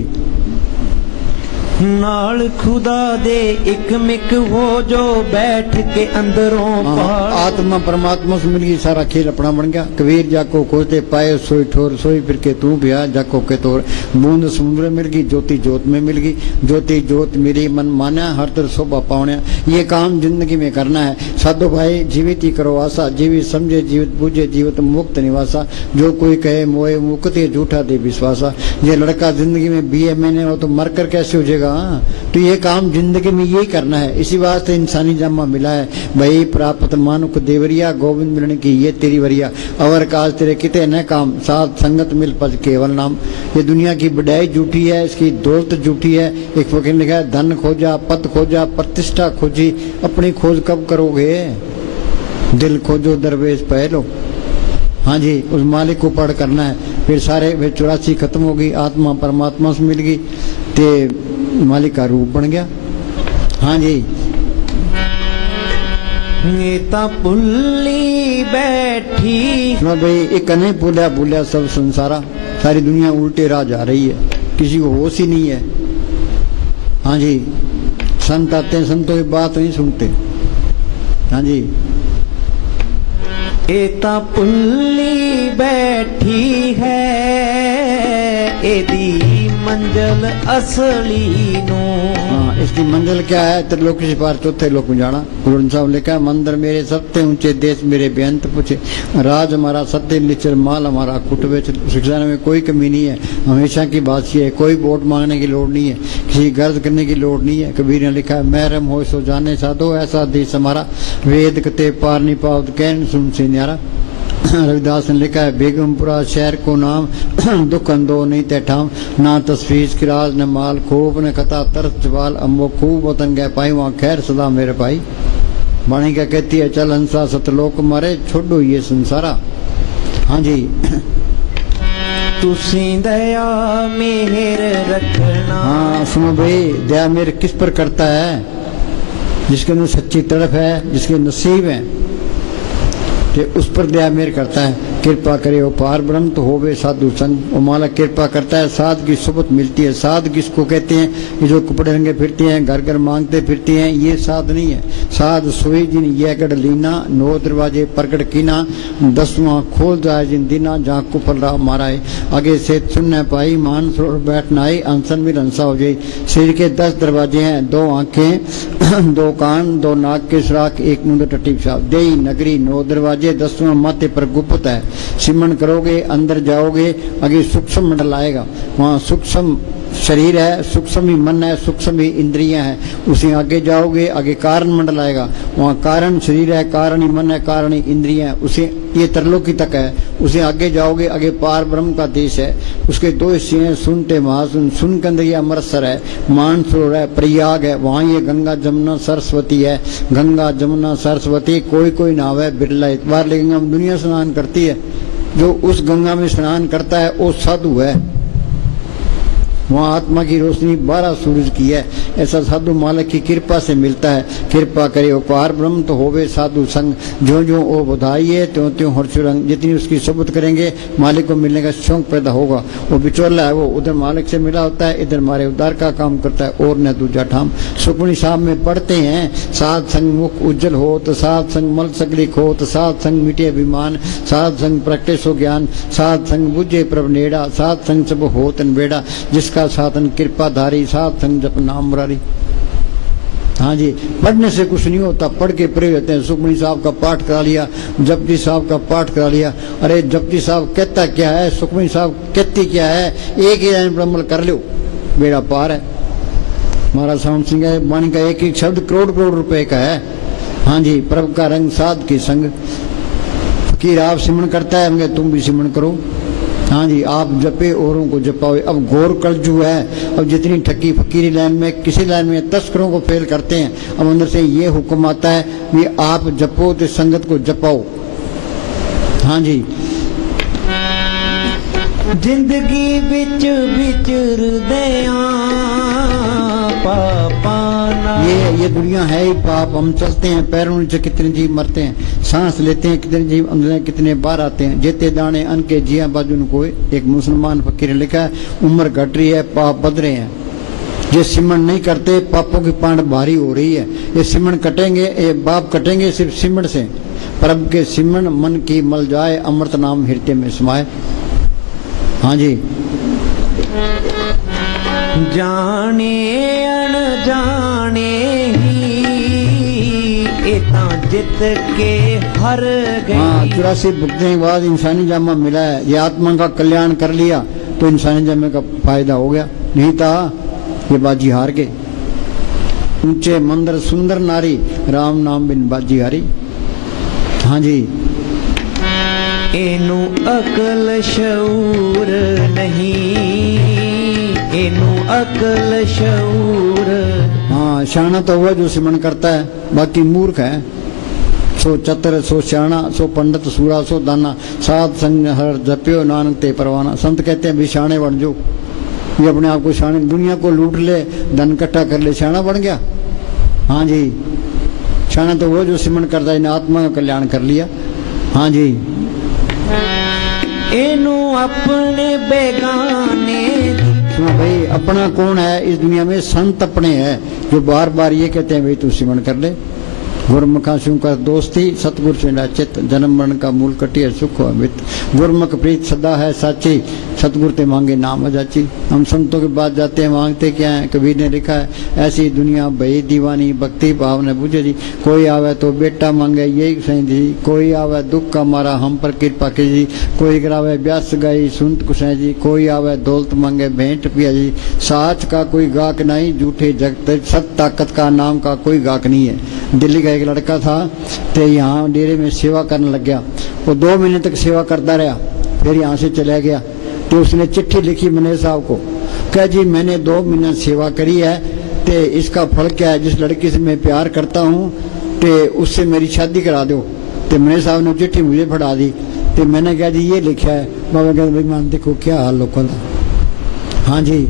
नाल खुदा दे एक मिक हो जो बैठ के अंदरों हाँ, पहाड़। आत्मा परमात्मा से मिल गई, सारा खेल अपना बन गया। कबीर जाको खोजते पाए सोई ठोर, सोई फिर के तू भी आ जाको के तोर। बूंद समुद्र मिल गई, ज्योति जोत में मिल गई, ज्योति जोत मेरी मन माना, हर तरह शोभा पावने। ये काम जिंदगी में करना है साधु भाई, जीवित ही करो आशा, जीवित समझे जीवित बूझे जीवित मुक्त निवासा। जो कोई कहे मोए मुक्ति झूठा दे विश्वासा। ये लड़का जिंदगी में BA मैंने हो तो मर कर कैसे हो जाएगा। तो ये काम जिंदगी में यही करना है, इसी वास्ते इंसानी जामा मिला है। भाई प्राप्त मानुक देवरिया, गोविंद मिलने की ये तेरी वरिया। अवर काज तेरे किते न काम, साथ संगत मिल पज केवल नाम। ये दुनिया की बढ़ाई झूठी है, इसकी दौलत झूठी है। एक फकीर ने लिखा, धन खोजा पद खोजा प्रतिष्ठा खोजी, अपनी खोज कब करोगे। दिल खोजो दरवेश पहलो। हाँ जी, उस मालिक को पढ़ करना है, फिर सारे वे 84 खत्म हो गई, आत्मा परमात्मा से मिल गई, ते मालिक का रूप बन गया। हाँ जी, ता पुल्ली बैठी। सुनो भाई, एक नहीं भूलिया भूलिया सब संसारा, सारी दुनिया उल्टे राह जा रही है, किसी को होश ही नहीं है। हाँ जी, संत आते हैं, संतों की बात नहीं सुनते। हाँ जी, एता पुल्ली बैठी है, एदी मंजिल असली नो। हाँ, इसकी मंजिल क्या है। त्रिलोकी से पार चौथे लोक में जाना। गुरु ग्रंथ साहब लिखा है, मंदिर मेरे सत्य ऊंचे, देश मेरे बेअंत पूछे। राज हमारा सत्य निचर, माल हमारा कुट बेच। शिक्षा में कोई कमी नहीं है, हमेशा की बात यह है, कोई वोट मांगने की लोड़ नहीं है, किसी गर्ज करने की लोड़ नहीं है। कबीर ने लिखा है, महरम हो सो जाने साधो, ऐसा देश हमारा, वेद कते पार नहीं पावत कहन सुन से न्यारा। रविदास ने लिखा है, बेगमपुरा शहर को नाम, दुख अंदो नहीं तैठाम, ना तस्वीर किराज न माल, खूब न कथा तरस जवाल, अम्बो खूब वतन गए पाई, वहाँ खैर सदा मेरे भाई। वाणी क्या कहती है, चल हंसा सतलोक मारे, छोड़ो ये संसारा। हाँ जी, तुसी दया मेहर रखना। हाँ सुनो भाई, दया मेरे किस पर करता है, जिसके अंदर सच्ची तड़प है, जिसके नसीब है, कि उस पर दया मेर करता है। कृपा करे वो पार ब्रह्म तो होवे साधु संग। वो मालिक कृपा करता है, साध की सुबत मिलती है। साध किसको कहते हैं, ये जो कपड़े रंगे फिरते हैं, घर घर मांगते फिरते हैं, ये साध नहीं है। साध सोई जिन ये गढ़ लीना, 9 दरवाजे प्रकट कीना, 10वां खोल जाए जिन दीना, जहाँ कुफल रहा मारा है। आगे से सुनने पाई, मान सरोवर बैठना आई, अनसन में हंसा हो जाए। शरीर के 10 दरवाजे हैं, 2 आंखें, 2 कान, 2 नाक के सुराख, 1 मुंड टट्टी पेशाब। देही नगरी 9 दरवाजे, 10वां माथे पर गुप्त है। सिमरन करोगे, अंदर जाओगे, आगे सूक्ष्म मंडल आएगा, वहाँ सूक्ष्म शरीर है, सूक्ष्म ही मन है, सूक्ष्म ही इंद्रियां हैं। उसे आगे जाओगे, आगे कारण मंडल आएगा, वहाँ कारण शरीर है, कारण ही मन है, कारण ही इंद्रियां हैं। उसे ये त्रिलोकी तक है। उसे आगे जाओगे, आगे पार ब्रह्म का देश है। उसके 2 हिस्से हैं, सुनते महासुन, सुन के अंदर ये अमृतसर है, मानसरोवर है, प्रयाग है, वहाँ ये गंगा जमुना सरस्वती है। गंगा जमुना सरस्वती कोई कोई नाव है, बिरला इतवार, लेकिन हम दुनिया स्नान करती है। जो उस गंगा में स्नान करता है वो साधु है, वहाँ आत्मा की रोशनी 12 सूरज की है। ऐसा साधु मालिक की कृपा से मिलता है। कृपा करे पार ब्रह्म तो होवे साधु संग, जो जो वो बधाइए त्यों त्यों हर्ष रंग। जितनी उसकी सुबत करेंगे, मालिक को मिलने का शौक पैदा होगा। वो बिचौला है, वो उधर मालिक से मिला होता है, इधर हमारे उद्धार का काम करता है, और न दूजा ठाम। सुखमणि साहब में पढ़ते हैं, साध संग मुख उज्जवल हो तो, साध संग मल सकली खो तो, साध संग मिटे अभिमान, साध संग प्रकटे सो ज्ञान, साध संग बुझे प्रभ नेड़ा, साध संग सब हो तन बेड़ा, जिसका साधन कृपाधारी, साध संग जप नाम मुरारी। हाँ जी, पढ़ने से कुछ नहीं होता, पढ़ के प्रे होते हैं। सुखमणि साहब का पाठ करा लिया, जपजी साहब का पाठ करा लिया। अरे जपजी साहब कहता क्या है, सुखमणि साहब कहती क्या है, एक ही लाइन पर अमल कर लो, बेड़ा पार है। महाराज साउंड सिंह है, वाणी का एक एक शब्द करोड़ करोड़ रुपए का है। हाँ जी, प्रभु का रंग साध के संग। फकीर आप सिमरन करता है, मगर तुम भी सिमरन करो। हाँ जी, आप जपे औरों को जपाओ। अब घोर कलजू है, अब जितनी ठगी फकीरी लाइन में, किसी लाइन में तस्करों को फेल करते हैं। अब अंदर से ये हुक्म आता है कि आप जपो तो संगत को जपाओ। हाँ जी, जिंदगी बिच विचरदियां पापां नाल। ये दुनिया है ही पाप। हम चलते हैं, पैरों नीचे कितने जीव मरते हैं, सांस लेते हैं कितने जीव अंदर कितने बाहर आते हैं। जेते दाने अन के जिया बाजू को। एक मुसलमान फकीर ने लिखा है, उम्र घट रही है, पाप बढ़ रहे हैं। ये सिमरण नहीं करते, पापों की पांड भारी हो रही है। ये सिमरण कटेंगे, ये बाप कटेंगे सिर्फ सिमरण से। प्रभु के सिमरण मन की मल जाए, अमृत नाम हृदय में समाए। हाँ जी। जाने अनजाने ही इतना जित के हर गई। हाँ, 84 भुगतने के बाद इंसानी जामा मिला है। ये आत्मा का कल्याण कर लिया तो इंसानी जामे का फायदा हो गया, नहीं था ये बाजी हार गए। ऊंचे मंदिर सुंदर नारी, राम नाम बिन बाजी हारी। हाँ जी। एनु अकल शऊर नहीं, एनु अकल शऊर। हाँ, शाना तो हुआ जो सिमरण करता है, बाकी मूर्ख है। सो चतर सो श्याणा, सो पंडित सूरा, सो दाना। साध संग हर जप्यो, नानक ते परवाना। संत कहते हैं भी शाणे बन जो। ये अपने आप को शाणे, दुनिया को लूट ले, धन इकट्ठा कर ले, शाणा बन गया। हाँ जी। शाणा तो वो जो सिमरण करता है, इन्हें आत्मा का कल्याण कर लिया। हाँ जी। एनु अपने बेगाने। सुनो भाई, अपना कौन है इस दुनिया में? संत अपने हैं, जो बार बार ये कहते हैं भाई तू सिमरण कर ले। गुरमुखा शू कर दोस्ती, सतगुरु से चित। जन्म मरण का मूल कटिय, सुख हो अमित। गुरमुख प्रीत सदा है साची, सतगुरु ते मांगे नाम अजाची। हम संतों के पास जाते हैं, मांगते क्या है? कबीर ने लिखा है, ऐसी दुनिया भई दीवानी, भक्ति भाव ने बुझे जी। कोई आवे तो बेटा मांगे यही सही जी, कोई आवे दुख का मारा हम पर कृपा की जी। कोई करावे ब्यास गाई सुनत कुसै जी, कोई आवे दौलत मांगे भेंट पिया जी। साच का कोई गाक नहीं, झूठे जगत सत ताकत का नाम का कोई गाक नहीं है। दिल्ली का एक लड़का था, तो यहाँ डेरे में सेवा करने लग गया। वो 2 महीने तक सेवा करता रहा, फिर यहाँ से चला गया। तो उसने चिट्ठी लिखी मैनेजर साहब को, कहा जी मैंने 2 महीना सेवा करी है, तो इसका फल क्या है? जिस लड़की से मैं प्यार करता हूँ तो उससे मेरी शादी करा दो। तो मैनेजर साहब ने चिट्ठी मुझे पढ़ा दी। तो मैंने कहा जी ये लिखा है। बाबा कहते भाई मान देखो क्या हाल लोगों का। हाँ जी।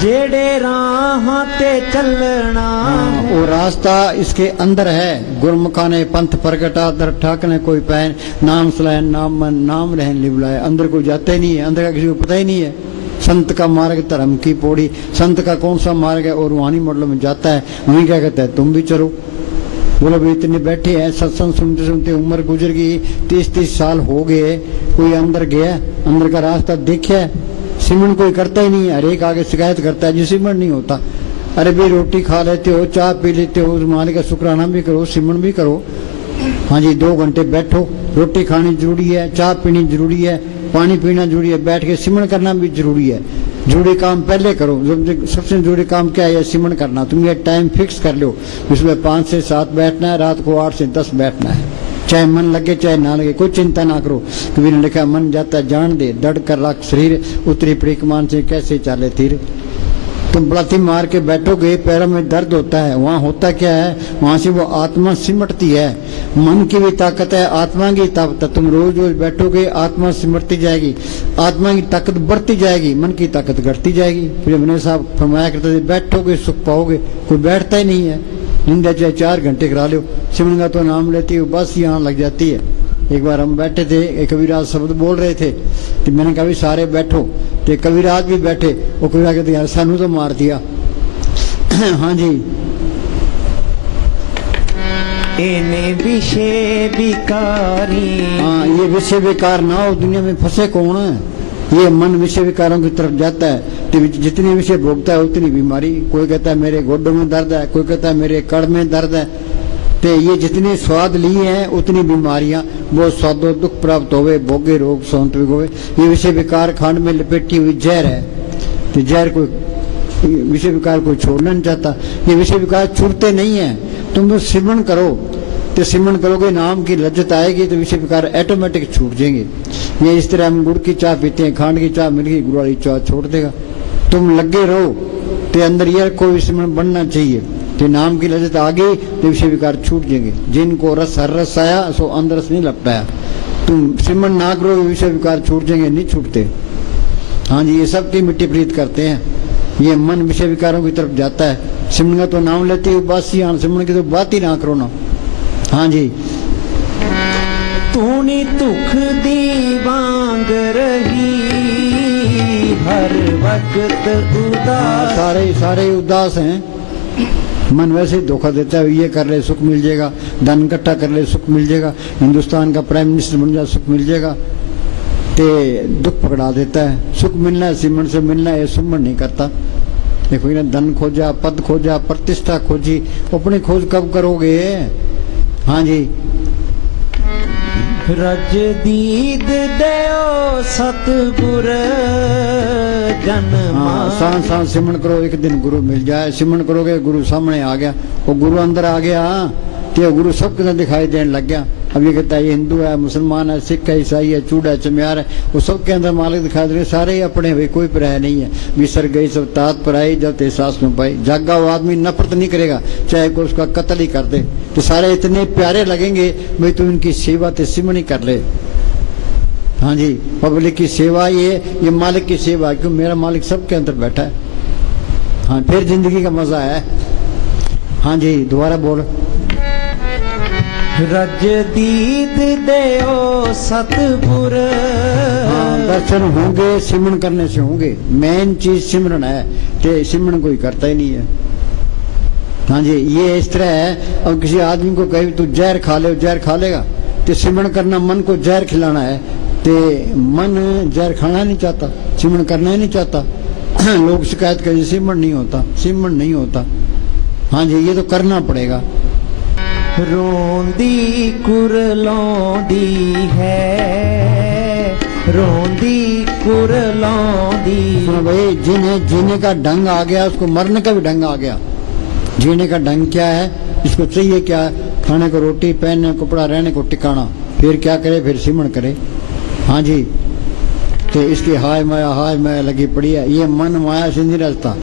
जेड़े राह ते चलना, वो रास्ता इसके अंदर है। गुरमुखा ने पंथ प्रगटा, दर ठाक ने कोई पहन। नाम सलाह नाम मन, नाम रहन लिबलाए। अंदर कोई जाता ही नहीं है, अंदर का किसी को पता ही नहीं है। संत का मार्ग धर्म की पौड़ी, संत का कौन सा मार्ग है? और रूहानी मॉडल में जाता है। वहीं क्या कहता है, तुम भी चलो। बोलो भाई इतने बैठे हैं, सत्संग सुनते सुनते उम्र गुजर गई, 30-30 साल हो गए, कोई अंदर गया, अंदर का रास्ता देखा? सिमरण कोई करता ही नहीं है। हर एक आगे शिकायत करता है जी सिमरण नहीं होता। अरे भाई रोटी खा लेते हो, चाय पी लेते हो, मालिक का शुक्राना भी करो, सिमरण भी करो। हाँ जी, 2 घंटे बैठो। रोटी खानी जरूरी है, चाय पीनी जरूरी है, पानी पीना जरूरी है, बैठ के सिमरण करना भी जरूरी है। जरूरी काम पहले करो। सबसे जरूरी काम क्या है? सिमरण करना। तुम ये टाइम फिक्स कर लो, इसमें 5 से 7 बैठना है, रात को 8 से 10 बैठना है। चाहे मन लगे चाहे ना लगे, कोई चिंता ना करो। कबीर ने लिखा, मन जाता जान दे, दड़ कर रख शरीर, उतरी परिकमान से कैसे चाले तीर। तुम बलाती मार के बैठोगे, पैरों में दर्द होता है, वहाँ होता क्या है? वहाँ से वो आत्मा सिमटती है। मन की भी ताकत है, आत्मा की ताकत है। तुम रोज रोज बैठोगे, आत्मा सिमटती जाएगी, आत्मा की ताकत बढ़ती जाएगी, मन की ताकत घटती जाएगी। फिर मैंने साहब फरमाया करते थे, बैठोगे सुख पाओगे। कोई बैठता ही नहीं है। निंदा चाहे 4 घंटे करा लो, सिमरन का तो नाम लेती है बस यहाँ लग जाती है। एक बार हम बैठे थे, एक कबीराज शब्द बोल रहे थे, तो मैंने कहा भी सारे बैठो। तो कबीराज भी बैठे, वो कबीराज कहते यार सानू तो मार दिया। हाँ जी। इन्हें विषय विकारी। हाँ, ये विषय विकार ना हो, दुनिया में फंसे कौन है? ये मन विषय विकारों की तरफ जाता है, तो जितने विषय भोगता है उतनी बीमारी। कोई कहता है मेरे गोड्डों में दर्द है, कोई कहता है मेरे कड़ में दर्द है। तो ये जितने स्वाद लिए हैं उतनी बीमारियां, वो स्वादो दुख प्राप्त होवे, भोगे रोग सौंत होवे। ये विषय विकार खांड में लपेटी हुई जहर है। तो जहर कोई विषय विकार कोई छोड़ना नहीं चाहता। ये विषय विकार छूटते नहीं है। तुम तो सिमरण करो, तो सिमरण करोगे, नाम की लज्जत आएगी, तो विषय विकार ऑटोमेटिक छूट जाएंगे। ये इस तरह हम गुड़ की चाय पीते हैं, खांड की चाय मिल गई, गुड़ वाली चाय छोड़ देगा। तुम लगे रहो, तो अंदर यह कोई सिमरण बनना चाहिए। तो नाम की लज्जत आ गई तो विषय विकार छूट जाएंगे। जिनको रस हर रस आया सो अंदर रस नहीं लपटाया। तुम सिमरण ना करो, विषय विकार छूट जाएंगे, नहीं छूटते। हाँ जी, ये सब की मिट्टी प्रीत करते हैं। ये मन विषय विकारों की तरफ जाता है। सिमरण का तो नाम लेते हो बस, यहाँ सिमरण की तो बात ही ना करो ना। हाँ जी। तूने दुख दी वांग रही, हर हर वक्त उदास। सारे सारे उदास हैं। मन वैसे ही धोखा देता है, ये कर ले सुख मिल जाएगा, धन इकट्ठा कर ले सुख मिल जाएगा, हिंदुस्तान का प्राइम मिनिस्टर बन जाए सुख मिल जाएगा, ते दुख पकड़ा देता है। सुख मिलना है सिमरन से मिलना है, ये सुमन नहीं करता। देखो ना, धन खोजा, पद खोजा, प्रतिष्ठा खोजी, अपनी खोज कब करोगे? हाँ जी, रज दीद देओ सतगुर जन्मा। हाँ, सांस सांस सिमरन करो, एक दिन गुरु मिल जाए। सिमरन करोगे, गुरु सामने आ गया, वो गुरु अंदर आ गया, तो गुरु सबके अंदर दिखाई देने लग गया। अब ये कहता है ये हिंदू है, मुसलमान है, सिख है, ईसाई है, चूड़ा है, चमियार है, वो सबके अंदर मालिक दिखाई दे रहे, सारे ही अपने भाई, कोई पराया नहीं है। बिसर गई सब तात पराई, जब ते सास में पाई। जागा हुआ आदमी नफरत नहीं करेगा, चाहे कोई उसका कत्ल ही कर दे, तो सारे इतने प्यारे लगेंगे भाई, तू इनकी सेवा ते सिमरन ही कर ले। हाँ जी, पब्लिक की सेवा ये मालिक की सेवा, क्यों मेरा मालिक सबके अंदर बैठा है। हाँ, फिर जिंदगी का मजा है। हाँ जी, दोबारा बोल। रज दीद देओ सतगुर। हाँ, दर्शन होंगे सिमरन करने से होंगे। मेन चीज सिमरन है, ते सिमरन कोई करता ही नहीं है। हाँ जी, ये इस तरह है, अब किसी आदमी को कहे तू जहर खा ले, जहर खा लेगा, तो सिमरन करना, मन को जहर खिलाना है, ते मन जहर खाना नहीं चाहता, सिमरन करना ही नहीं चाहता। लोग शिकायत करें सिमरन नहीं होता, सिमरन नहीं होता। हाँ जी, ये तो करना पड़ेगा। रोंदी कुरलौंदी है, रोंदी कुरलौंदी। सुनो भाई, जिन्हें जीने का ढंग आ गया, उसको मरने का भी ढंग आ गया। जीने का ढंग क्या है, इसको चाहिए क्या? खाने को रोटी, पहनने को कपड़ा, रहने को ठिकाना। फिर क्या करे? फिर सिमरन करे। हाँ जी, तो इसकी हाय माया लगी पड़ी है। ये मन माया से नहीं रचता।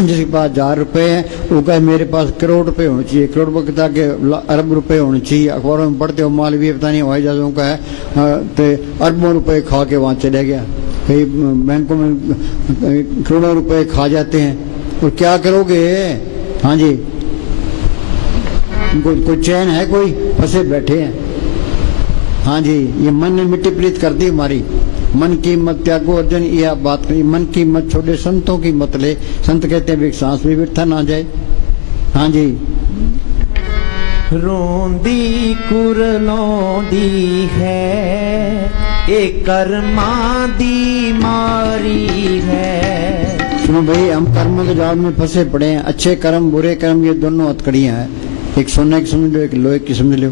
जिसके पास 1000 रुपए है, वो कहे मेरे पास करोड़ रुपए होने चाहिए, करोड़ रुपए के अरब रुपए होने चाहिए। अखबारों में पढ़ते हो, मालवीय पता नहीं हवाई जहाजों का है, तो अरबों रुपए खा के वहां चले गया। कई बैंकों में करोड़ों रुपए खा जाते हैं, और क्या करोगे? हाँ जी, कोई चैन है? कोई फंसे बैठे हैं। हाँ जी, ये मन ने मिट्टी प्रीत कर दी हमारी। मन की मत त्यागो अर्जुन, यह बात कही। मन की मत छोड़े, संतों की मत ले। संत कहते हैं सांस भी व्यर्थ ना जाए। हाँ जी, रोंदी कुरलौंदी है, एक कर्मा दी मारी है। सुनो भाई, हम कर्मों के जाल में फंसे पड़े हैं। अच्छे कर्म, बुरे कर्म, ये दोनों हथकड़ियां हैं। एक सोने की समझ लो, एक लोहे की समझ लो।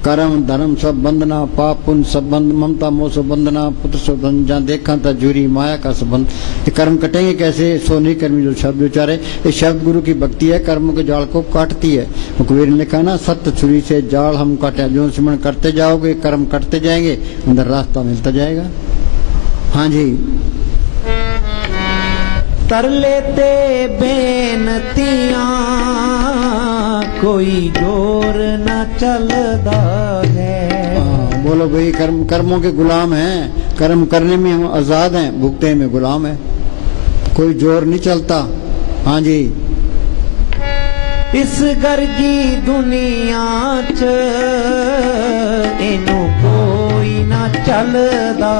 कर्म धर्म सब बंधना, पाप पुण्य सब बंध, ममता मोह सब बंधना, पुत्र सब धन, जहाँ देखा था जूरी माया का संबंध। ये कर्म कटेंगे कैसे? सोनी कर्मी जो शब्द उचारे, ये शब्द गुरु की भक्ति है, कर्मों के जाल को काटती है। कबीर ने लिखा ना, सत्य छुरी से जाल हम काटे। जो सिमरन करते जाओगे, कर्म कटते जाएंगे, अंदर रास्ता मिलता जाएगा। हाँ जी, कर लेते बेनतियां, कोई जोर न चलदा है। बोलो भाई, कर्मों के गुलाम हैं। कर्म करने में हम आजाद हैं, भुगते में गुलाम है। कोई जोर नहीं चलता। हाँ जी, इस गर्जी दुनिया च इनू कोई ना चलदा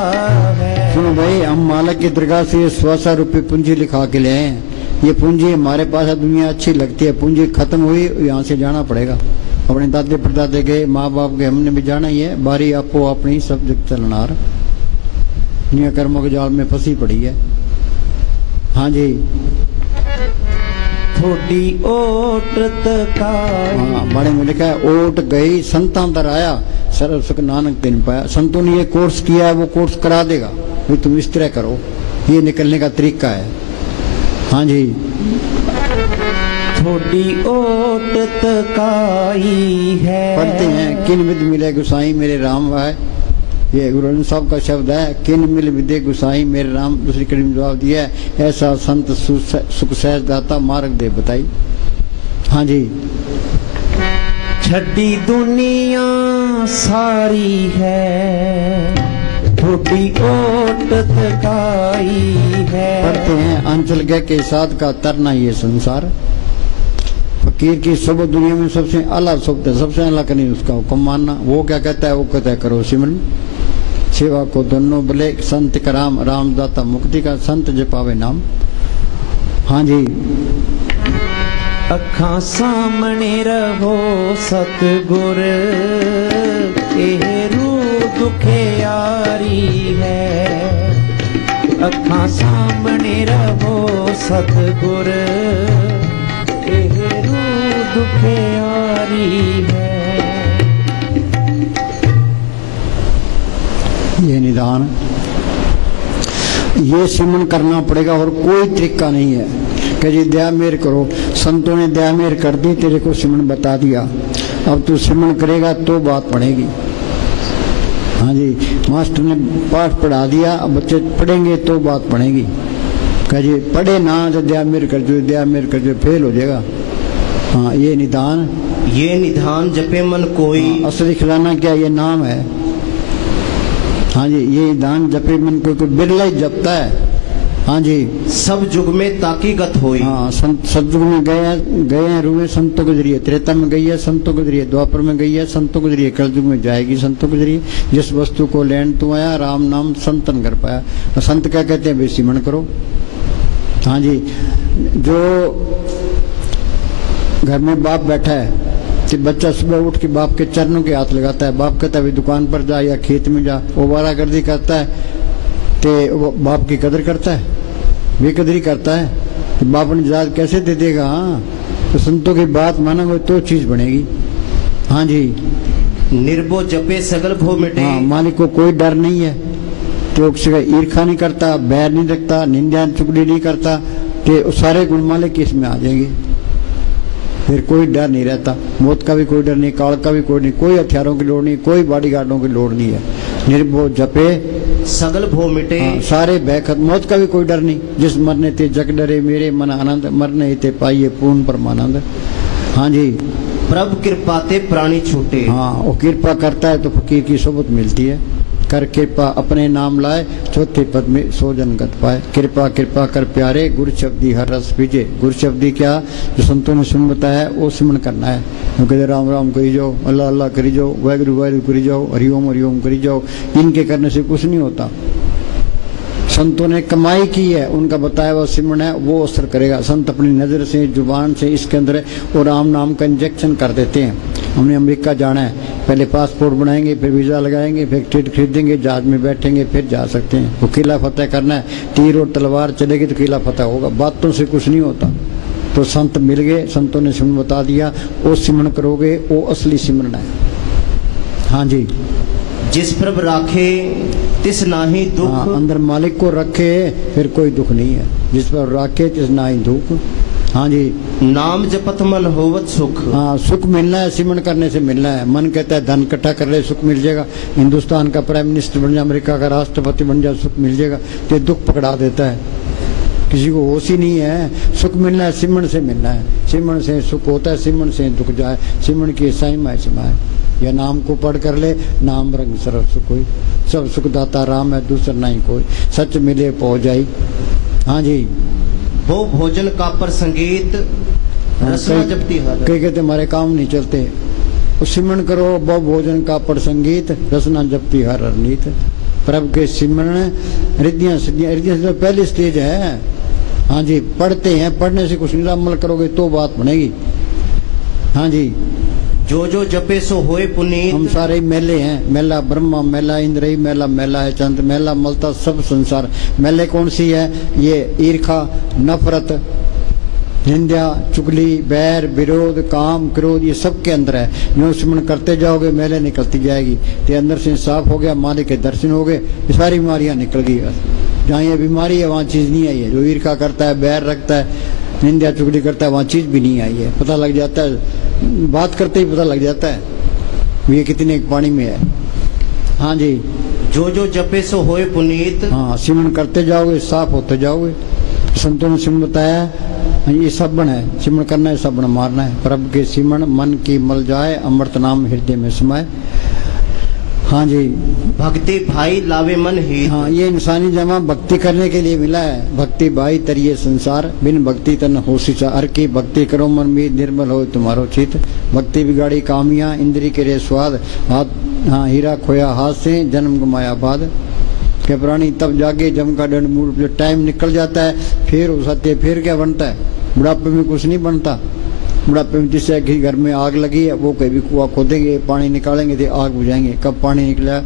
है। सुनो भाई, हम मालिक की दरगाह से 100 रुपये पूंजी लिखा के ले आए। ये पूंजी हमारे पास है, दुनिया अच्छी लगती है। पूंजी खत्म हुई, यहाँ से जाना पड़ेगा। अपने दादे परदादे के, माँ बाप के, हमने भी जाना ही है। बारी आपो अपनी सब चलनार। दुनिया कर्मों के जाल में फंसी पड़ी है। हाँ जी, थोड़ी ओट तकाई। हाँ, बड़े में लिखा है, ओट गई संतां दर आया, सर्व सुख नानक तिन पाया। संतों ने ये कोर्स किया है, वो कोर्स करा देगा भाई, तुम इस तरह करो। ये निकलने का तरीका है। हाँ जी, थोड़ी ओट तकाई है। पढ़ते हैं, किन विद मिले गुसाई मेरे राम भाई। ये गुरु अर्जुन साहब का शब्द है, किन मिल विदे गुसाई मेरे राम। दूसरी कड़ी में जवाब दिया है, ऐसा संत सुख सहज दाता मार्ग दे बताई। हाँ जी, छड़ी दुनिया सारी है, थोड़ी ओट तकाई है। पढ़ते हैं, अंचल गए के साथ का तरना ये संसार। फकीर की सब दुनिया में सबसे आला सोबत है, सबसे आला करनी उसका हुक्म मानना। वो क्या कहता है? वो कहता है करो सिमरन। सेवा को दोनों भले, संत का राम, राम दाता मुक्ति का, संत जपावे नाम। हाँ जी। अखां सामने रहो सतगुर, एह रूह दुखियारी है। अखां सामने रहो सतगुर, एह रूह दुखियारी है। ये निदान, ये सिमरन करना पड़ेगा और कोई तरीका नहीं है कि जी दया मेर करो। संतों ने दया मेर कर दी, तेरे को सिमरन बता दिया, अब तू सिमरन करेगा तो बात पड़ेगी। हाँ जी, मास्टर ने पाठ पढ़ा दिया, अब बच्चे पढ़ेंगे तो बात पड़ेगी। कह जी पढ़े ना तो दया मेर कर जो, दया मेर कर जो, फेल हो जाएगा। हाँ, ये निदान, ये निधान जपे मन कोई। हाँ, असली खिलाना क्या, ये नाम है। हाँ जी, ये निदान जपे मन कोई, कोई बिरला ही जपता है। हाँ जी, सब युग में ताकी गत होई। हाँ, संत सतयुग में गए हैं रूहें संतों के जरिए, त्रेता में गई है संतों के जरिए, द्वापर में गई है संतों के जरिए, कलयुग में जाएगी संतों के जरिए। जिस वस्तु को लेन तू आया, राम नाम संतन कर पाया। तो संत क्या कहते हैं, वे सिमरन करो। हाँ जी, जो घर में बाप बैठा है कि बच्चा सुबह उठ के बाप के चरणों के हाथ लगाता है, बाप कहता है भी दुकान पर जा या खेत में जा, वो वारागर्दी करता है तो वो बाप की कदर करता है, बेकदरी करता है, तो बाप ने जात कैसे दे देगा। हाँ, तो संतों की बात मानोगे तो चीज बनेगी। हाँ जी, निर्भो जपे सगल भो मिटे। हाँ, मालिक को कोई डर नहीं है, तो ईर्खा नहीं करता, बैर नहीं रखता, निंदा चुगली नहीं करता, तो सारे गुण मालिक इसमें आ जाएंगे। फिर कोई डर नहीं रहता, मौत का भी कोई डर नहीं, काल का भी कोई नहीं, कोई हथियारों की लोड़ नहीं, कोई बॉडीगार्डों की लोड़ नहीं है। निर्भो जपे सगल भो मिटे। हाँ, सारे भय खत्म, मौत का भी कोई डर नहीं। जिस मरने ते जग डरे मेरे मन आनंद, मरने ते पाइए पूर्ण परमानंद। हाँ जी, प्रभु कृपा ते प्राणी छूटे। हाँ, वो कृपा करता है तो फकीर की सोबत मिलती है। कर कृपा अपने नाम लाए, चौथे पद में सो जन गत पाए। कृपा कृपा कर प्यारे, गुरु शब्दी हर रस विजय। गुरु शब्दी क्या, जो संतों ने सुन बताया वो सिमरन करना है। कहते राम राम करी जाओ, अल्लाह अल्लाह करी जाओ, वाहिगुरु वाहिगुरु करी जाओ, हरिओम हरिओम करी जाओ। इनके करने से कुछ नहीं होता। संतों ने कमाई की है, उनका बताया हुआ सिमरन है, वो असर करेगा। संत अपनी नजर से, जुबान से इसके अंदर और राम नाम का इंजेक्शन कर देते हैं। हमने अमेरिका जाना है, पहले पासपोर्ट बनाएंगे, फिर वीजा लगाएंगे, फिर टिकट खरीदेंगे, जहाज में बैठेंगे, फिर जा सकते हैं। वो किला फतेह करना है, तीर और तलवार चलेगी तो किला फतेह होगा, बातों से कुछ नहीं होता। तो संत मिल गए, संतों ने सिमरन बता दिया, वो सिमरन करोगे, वो असली सिमरन है। हाँ जी, जिस प्रभ राखे तिस नाही दुख। हाँ, अंदर मालिक को रखे फिर कोई दुख नहीं है। जिस पर राखे तिस नाही दुख। हाँ जी, नाम जपत मन होवत सुख। हाँ, सुख मिलना है, सिमरन करने से मिलना है। मन कहता है धन इकट्ठा कर ले, सुख मिल जाएगा, हिंदुस्तान का प्राइम मिनिस्टर बन जा, अमेरिका का राष्ट्रपति बन जा, सुख मिल जाएगा, तो दुख पकड़ा देता है। किसी को होश ही नहीं है। सुख मिलना है, सिमरन से मिलना है। सिमरन से सुख होता है, सिमरन से दुख जाए। सिमरन की साईं समाए, यह नाम को पढ़ कर ले, नाम रंग सरल सुख होई। सब सुखदाता राम है, दूसरा नहीं कोई, सच मिले पहुंच जाई। हाँ जी, वो भोजन का पर संगीत रसना जपती हर। कई कहते हमारे काम नहीं चलते, सिमरन करो, बहु भोजन का पर संगीत, रसना जपती हर नीत। प्रभु के सिमरन रिद्धियां सिद्धियां, रिद्धियां सिद्धियां पहली स्टेज है। हाँ जी, पढ़ते हैं, पढ़ने से कुछ नहीं, अमल करोगे तो बात बनेगी। हाँ जी, जो जो जपे सो होए पुनीत। हम सारे मेले हैं, मेला ब्रह्मा, मेला इंद्रई, मेला मेला है चंद, मेला मलता सब संसार। मेले कौन सी है, ये ईर्खा, नफरत, निंदा, चुगली, बैर, विरोध, काम, क्रोध, ये सब के अंदर है। जो सिमरन करते जाओगे मेले निकलती जाएगी। तो अंदर से साफ हो गया, मालिक के दर्शन हो गए, ये सारी बीमारियां निकल गई। जहाँ ये बीमारी है वहाँ चीज नहीं आई है। जो ईर्खा करता है, बैर रखता है, निंदा चुगली करता है, वहाँ चीज भी नहीं आई है। पता लग जाता है, बात करते ही पता लग जाता है ये कितने पानी में है। हाँ जी, जो जो जपे सो होए पुनीत। हाँ, सिमरन करते जाओगे, साफ होते जाओगे। संतों ने सिमरन बताया, ये सबन है, सिमरन करना है, सबन मारना है। प्रभु के सिमरन मन की मल जाए, अमृत नाम हृदय में समाये। हाँ जी, भक्ति भाई लावे मन ही। हाँ, ये इंसानी जमा भक्ति करने के लिए मिला है। भक्ति भाई तरिए संसार, बिन भक्ति तन होशिचा। हर की भक्ति करो मन में निर्मल हो तुम्हारो चित। भक्ति बिगाड़ी कामियां, इंद्री के रे स्वाद, हाथ हाँ हीरा खोया हाथ से जन्म गमाया बाद के प्राणी तब जागे जम का दंड मूल जो टाइम निकल जाता है फिर हो सकते फिर क्या बनता है। बुढ़ापे में कुछ नहीं बनता। बुढ़ापे में जिससे कि घर में आग लगी है वो कभी कुआं खोदेंगे पानी निकालेंगे तो आग बुझाएंगे। कब पानी निकला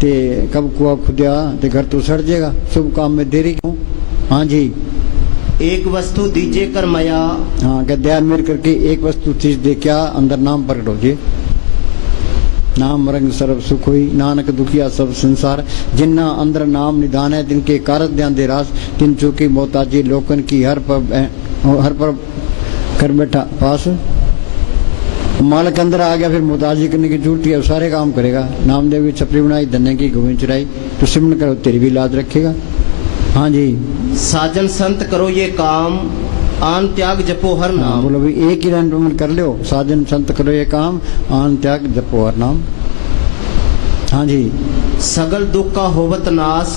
ते कब कुआं खुदा तो घर तो सड़ जाएगा। शुभ काम में देरी क्यों। हाँ जी एक वस्तु दीजे कर मया। हाँ क्या ध्यान मेर करके एक वस्तु चीज दे क्या अंदर नाम प्रकट हो जे। नाम रंग सर्व सुख हुई नानक दुखिया सब संसार। जिन्ना अंदर नाम निधान है जिनके कारत ध्यान दे रास जिन चूकी मोहताजी लोकन की हर पर कर बैठा पास। मालक अंदर आ गया फिर मोहताजी करने की जरूरत है सारे काम करेगा। नामदेव की छपरी बनाई धन्य की गोविंद चुराई तो सिमरन करो तेरी भी लाज रखेगा। हाँ जी साजन संत करो ये काम आन त्याग जपो हर हाँ, नाम। बोलो भी एक ही लाइन कर लो साजन संत करो ये काम आन त्याग जपो हर नाम। हाँ जी सगल दुख का होवत नाश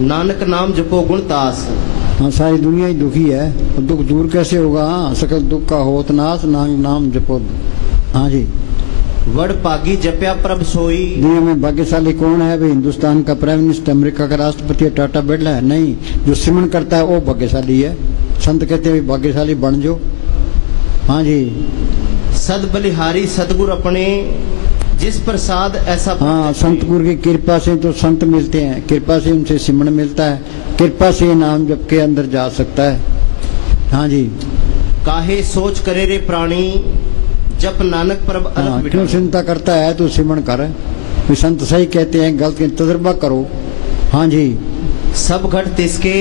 नानक नाम जपो गुण तास। हाँ सारी दुनिया ही दुखी है और दुख दूर कैसे होगा। हाँ सकल दुख का होत नाश नाम जपो। हाँ जी वड पागी जप्या प्रभ सोई। दुनिया में भाग्यशाली कौन है भाई। हिंदुस्तान का प्राइम मिनिस्टर अमेरिका का राष्ट्रपति टाटा बिरला है नहीं। जो सिमरन करता है वो भाग्यशाली है। संत कहते हैं भाग्यशाली बन जो। हाँ जी सद बलिहारी सदगुरु अपने जिस प्रसाद ऐसा। हाँ संत गुरु की कृपा से तो संत मिलते हैं। कृपा से उनसे सिमरन मिलता है। कृपा से नाम जप के अंदर जा सकता है। हाँ जी काहे सोच करे रे प्राणी जप नानक प्रभ हाँ, अलग क्यों विटाणी। चिंता करता है तो सिमरन कर। भी संत सही कहते हैं गलत के तजर्बा करो। हाँ जी सब घट तिसके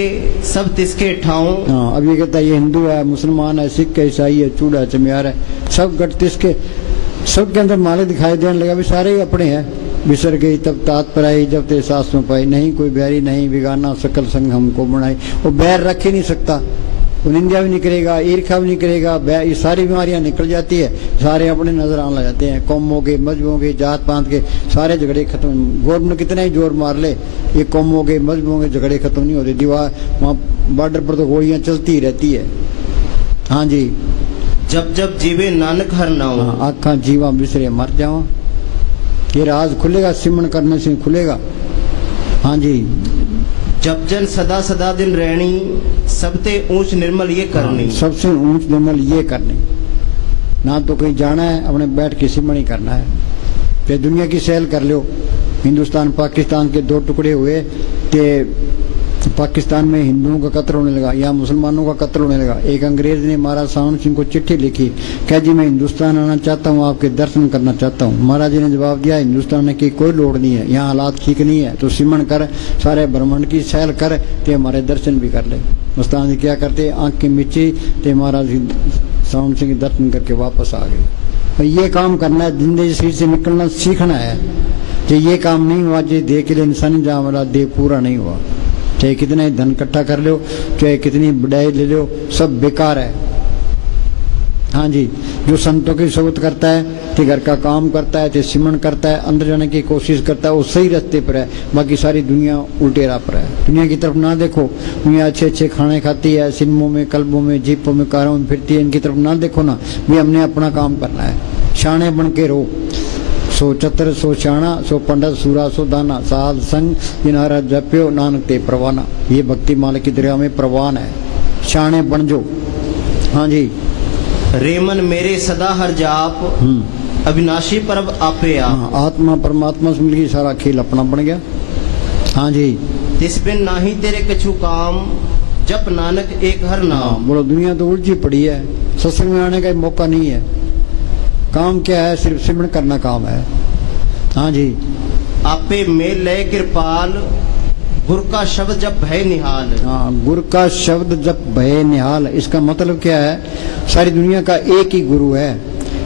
सब तिसके ठाऊं। हाँ अब ये कहता है ये हिंदू है मुसलमान है सिख है ईसाई है चूड़ा चमियार है सब गट तिसके सबके अंदर मालिक दिखाई देने लगा भी सारे ही अपने हैं। बिसर गई तब तात पर आई जब ते सास में पाई नहीं कोई बैरी नहीं बिगाना सकल संग हमको बनाई। वो बैर रख ही नहीं सकता। वो निंदा भी नहीं करेगा ईर्खा भी नहीं करेगा। ये सारी बीमारियां निकल जाती है। सारे अपने नजर आने लग जाते हैं। कौमों के मजहबों के जात पात के सारे झगड़े खत्म। गवर्नमेंट कितना ही जोर मार ले ये कौमों के मजहबों के झगड़े खत्म नहीं होते। दीवार वहाँ बॉर्डर पर तो गोलियां चलती ही रहती है। हाँ जी जब जब जीवे नानक हर नाम। हाँ आखा जीवा बिसरे मर जावा। ये राज खुलेगा सिमरन करने से खुलेगा। हाँ जी जब जन सदा सदा दिन रहनी सबते ऊंच निर्मल ये करनी। सबसे ऊंच निर्मल ये करनी। ना तो कहीं जाना है अपने बैठ के सिमरन ही करना है। फिर दुनिया की सैल कर लो। हिंदुस्तान पाकिस्तान के दो टुकड़े हुए ते पाकिस्तान में हिंदुओं का कत्ल होने लगा या मुसलमानों का कत्ल होने लगा। एक अंग्रेज ने महाराज सावन सिंह को चिट्ठी लिखी कह जी मैं हिंदुस्तान आना चाहता हूँ आपके दर्शन करना चाहता हूँ। महाराज जी ने जवाब दिया हिंदुस्तान में की कोई लोड़ नहीं है यहाँ हालात ठीक नहीं है तो सिमरन कर सारे ब्रह्मांड की सैल कर ते हमारे दर्शन भी कर ले। मुस्तान जी क्या करते आंख की मिची ते महाराज सावन सिंह के दर्शन करके वापस आ गए। ये काम करना है जिंदगी शरीर से निकलना सीखना है। जो ये काम नहीं हुआ जो देह के लिए इंसानी जहाँ हमारा देह पूरा नहीं हुआ चाहे कितना ही धन इकट्ठा कर लो चाहे कितनी बढ़ाई ले लो सब बेकार है। हाँ जी जो संतों की सोबत करता है तो घर का काम करता है तो सिमरन करता है अंदर जाने की कोशिश करता है वो सही रास्ते पर है। बाकी सारी दुनिया उल्टे राह पर है। दुनिया की तरफ ना देखो। दुनिया अच्छे अच्छे खाने खाती है सिनेमों में क्लबों में जीपों में कारों में फिरती है। इनकी तरफ ना देखो ना भी हमने अपना काम करना है। शाणे बन के रहो। सो चतर सो शाणा सो पंडित सूरा सो दाना साध संग जिनारा जप्यो नानक ते प्रवाना। ये भक्ति माल की दरिया में प्रवान है। शाणे बन जो। हाँ जी रेमन मेरे सदा हर जाप अविनाशी परब आपे आप। हाँ, आत्मा परमात्मा से मिल गई सारा खेल अपना बन गया। हाँ जी तिस बिन नाही तेरे कछु काम जप नानक एक हर हाँ, नाम। बोलो दुनिया तो उलझी पड़ी है। सत्संग में आने का मौका नहीं है। काम क्या है सिर्फ सिमरन करना काम है। हाँ जी आपे मेल लय कृपाल गुर का शब्द जब भय निहाल। हाँ गुरु का शब्द जब भय निहाल। इसका मतलब क्या है सारी दुनिया का एक ही गुरु है।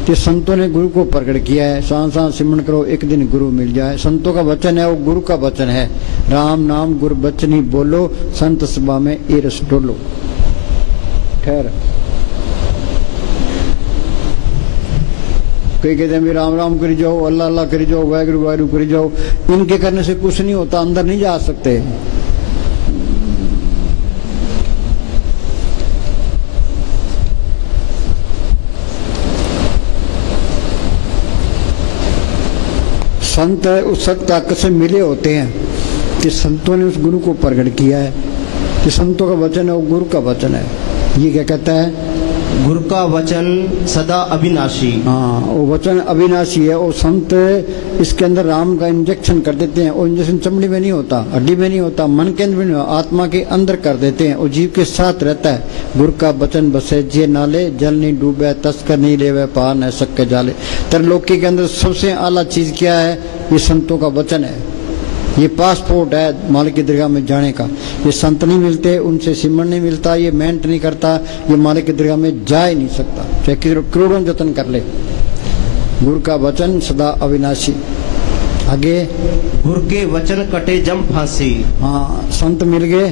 तो संतों ने गुरु को प्रकट किया है। सांस सांस सिमरन करो एक दिन गुरु मिल जाए। संतों का वचन है वो गुरु का वचन है। राम नाम गुरु बचन ही बोलो संत सभा में ए रस डोलो। ठहर कई कहते हैं राम राम करी जाओ अल्लाह अल्लाह करी जाओ वाहगुरु वाहगुरु करी जाओ। इनके करने से कुछ नहीं होता। अंदर नहीं जा सकते। संत उस सत्य ताकत से मिले होते हैं कि संतों ने उस गुरु को प्रकट किया है, कि संतों का वचन है वो गुरु का वचन है। ये क्या कहता है? गुरु का वचन सदा अविनाशी। हाँ, वो वचन अविनाशी है। वो संत इसके अंदर राम का इंजेक्शन कर देते हैं। वो इंजेक्शन चमड़ी में नहीं होता, हड्डी में नहीं होता, मन के अंदर नहीं होता, आत्मा के अंदर कर देते हैं। वो जीव के साथ रहता है। गुरु का वचन बसे जे नाले, जल नहीं डूबे, तस्कर नहीं लेवे, पार न सके जाले। त्रिलोकी के अंदर सबसे आला चीज क्या है? ये संतों का वचन है। ये पासपोर्ट है मालिक की दरगाह में जाने का। ये संत नहीं मिलते, उनसे सिमरन नहीं मिलता, ये मेहनत नहीं करता, ये मालिक की दरगाह में जा ही नहीं सकता, चाहे करोड़ों जतन कर ले। गुरु का वचन सदा अविनाशी। आगे, गुरु के वचन कटे जम फांसी। हाँ, संत मिल गए,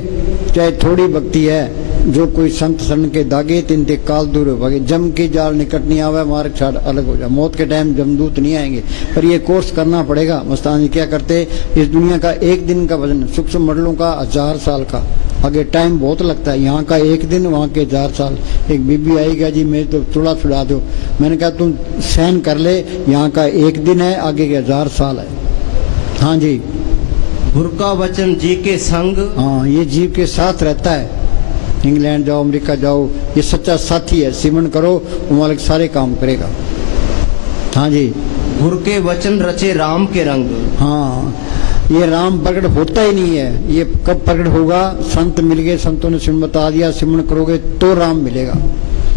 चाहे थोड़ी भक्ति है, जो कोई संत शरण के दागे तिनते काल दूर हो भागे। जम की जाल निकट नहीं आवे, मार्ग छाड़ अलग हो जा। मौत के टाइम जमदूत नहीं आएंगे, पर ये कोर्स करना पड़ेगा। मस्तान जी क्या करते, इस दुनिया का एक दिन का वजन सूक्ष्म मंडलों का 1000 साल का। आगे टाइम बहुत लगता है, यहाँ का एक दिन, वहाँ के 1000 साल। एक बीबी आई क्या जी मेरे तो चूड़ा छुड़ा दो। मैंने कहा तुम सहन कर ले, यहाँ का एक दिन है, आगे के 1000 साल है। हाँ जी, गुरु का वचन जी के संग। हाँ, ये जीव के साथ रहता है। इंग्लैंड जाओ, अमेरिका जाओ, ये सच्चा साथी है। सिमरन करो, वो मालिक सारे काम करेगा। हाँ जी, गुरु के वचन रचे राम के रंग। हाँ, ये राम प्रकट होता ही नहीं है। ये कब प्रकट होगा? संत मिल गए, संतों ने सिमरन बता दिया, सिमरन करोगे तो राम मिलेगा।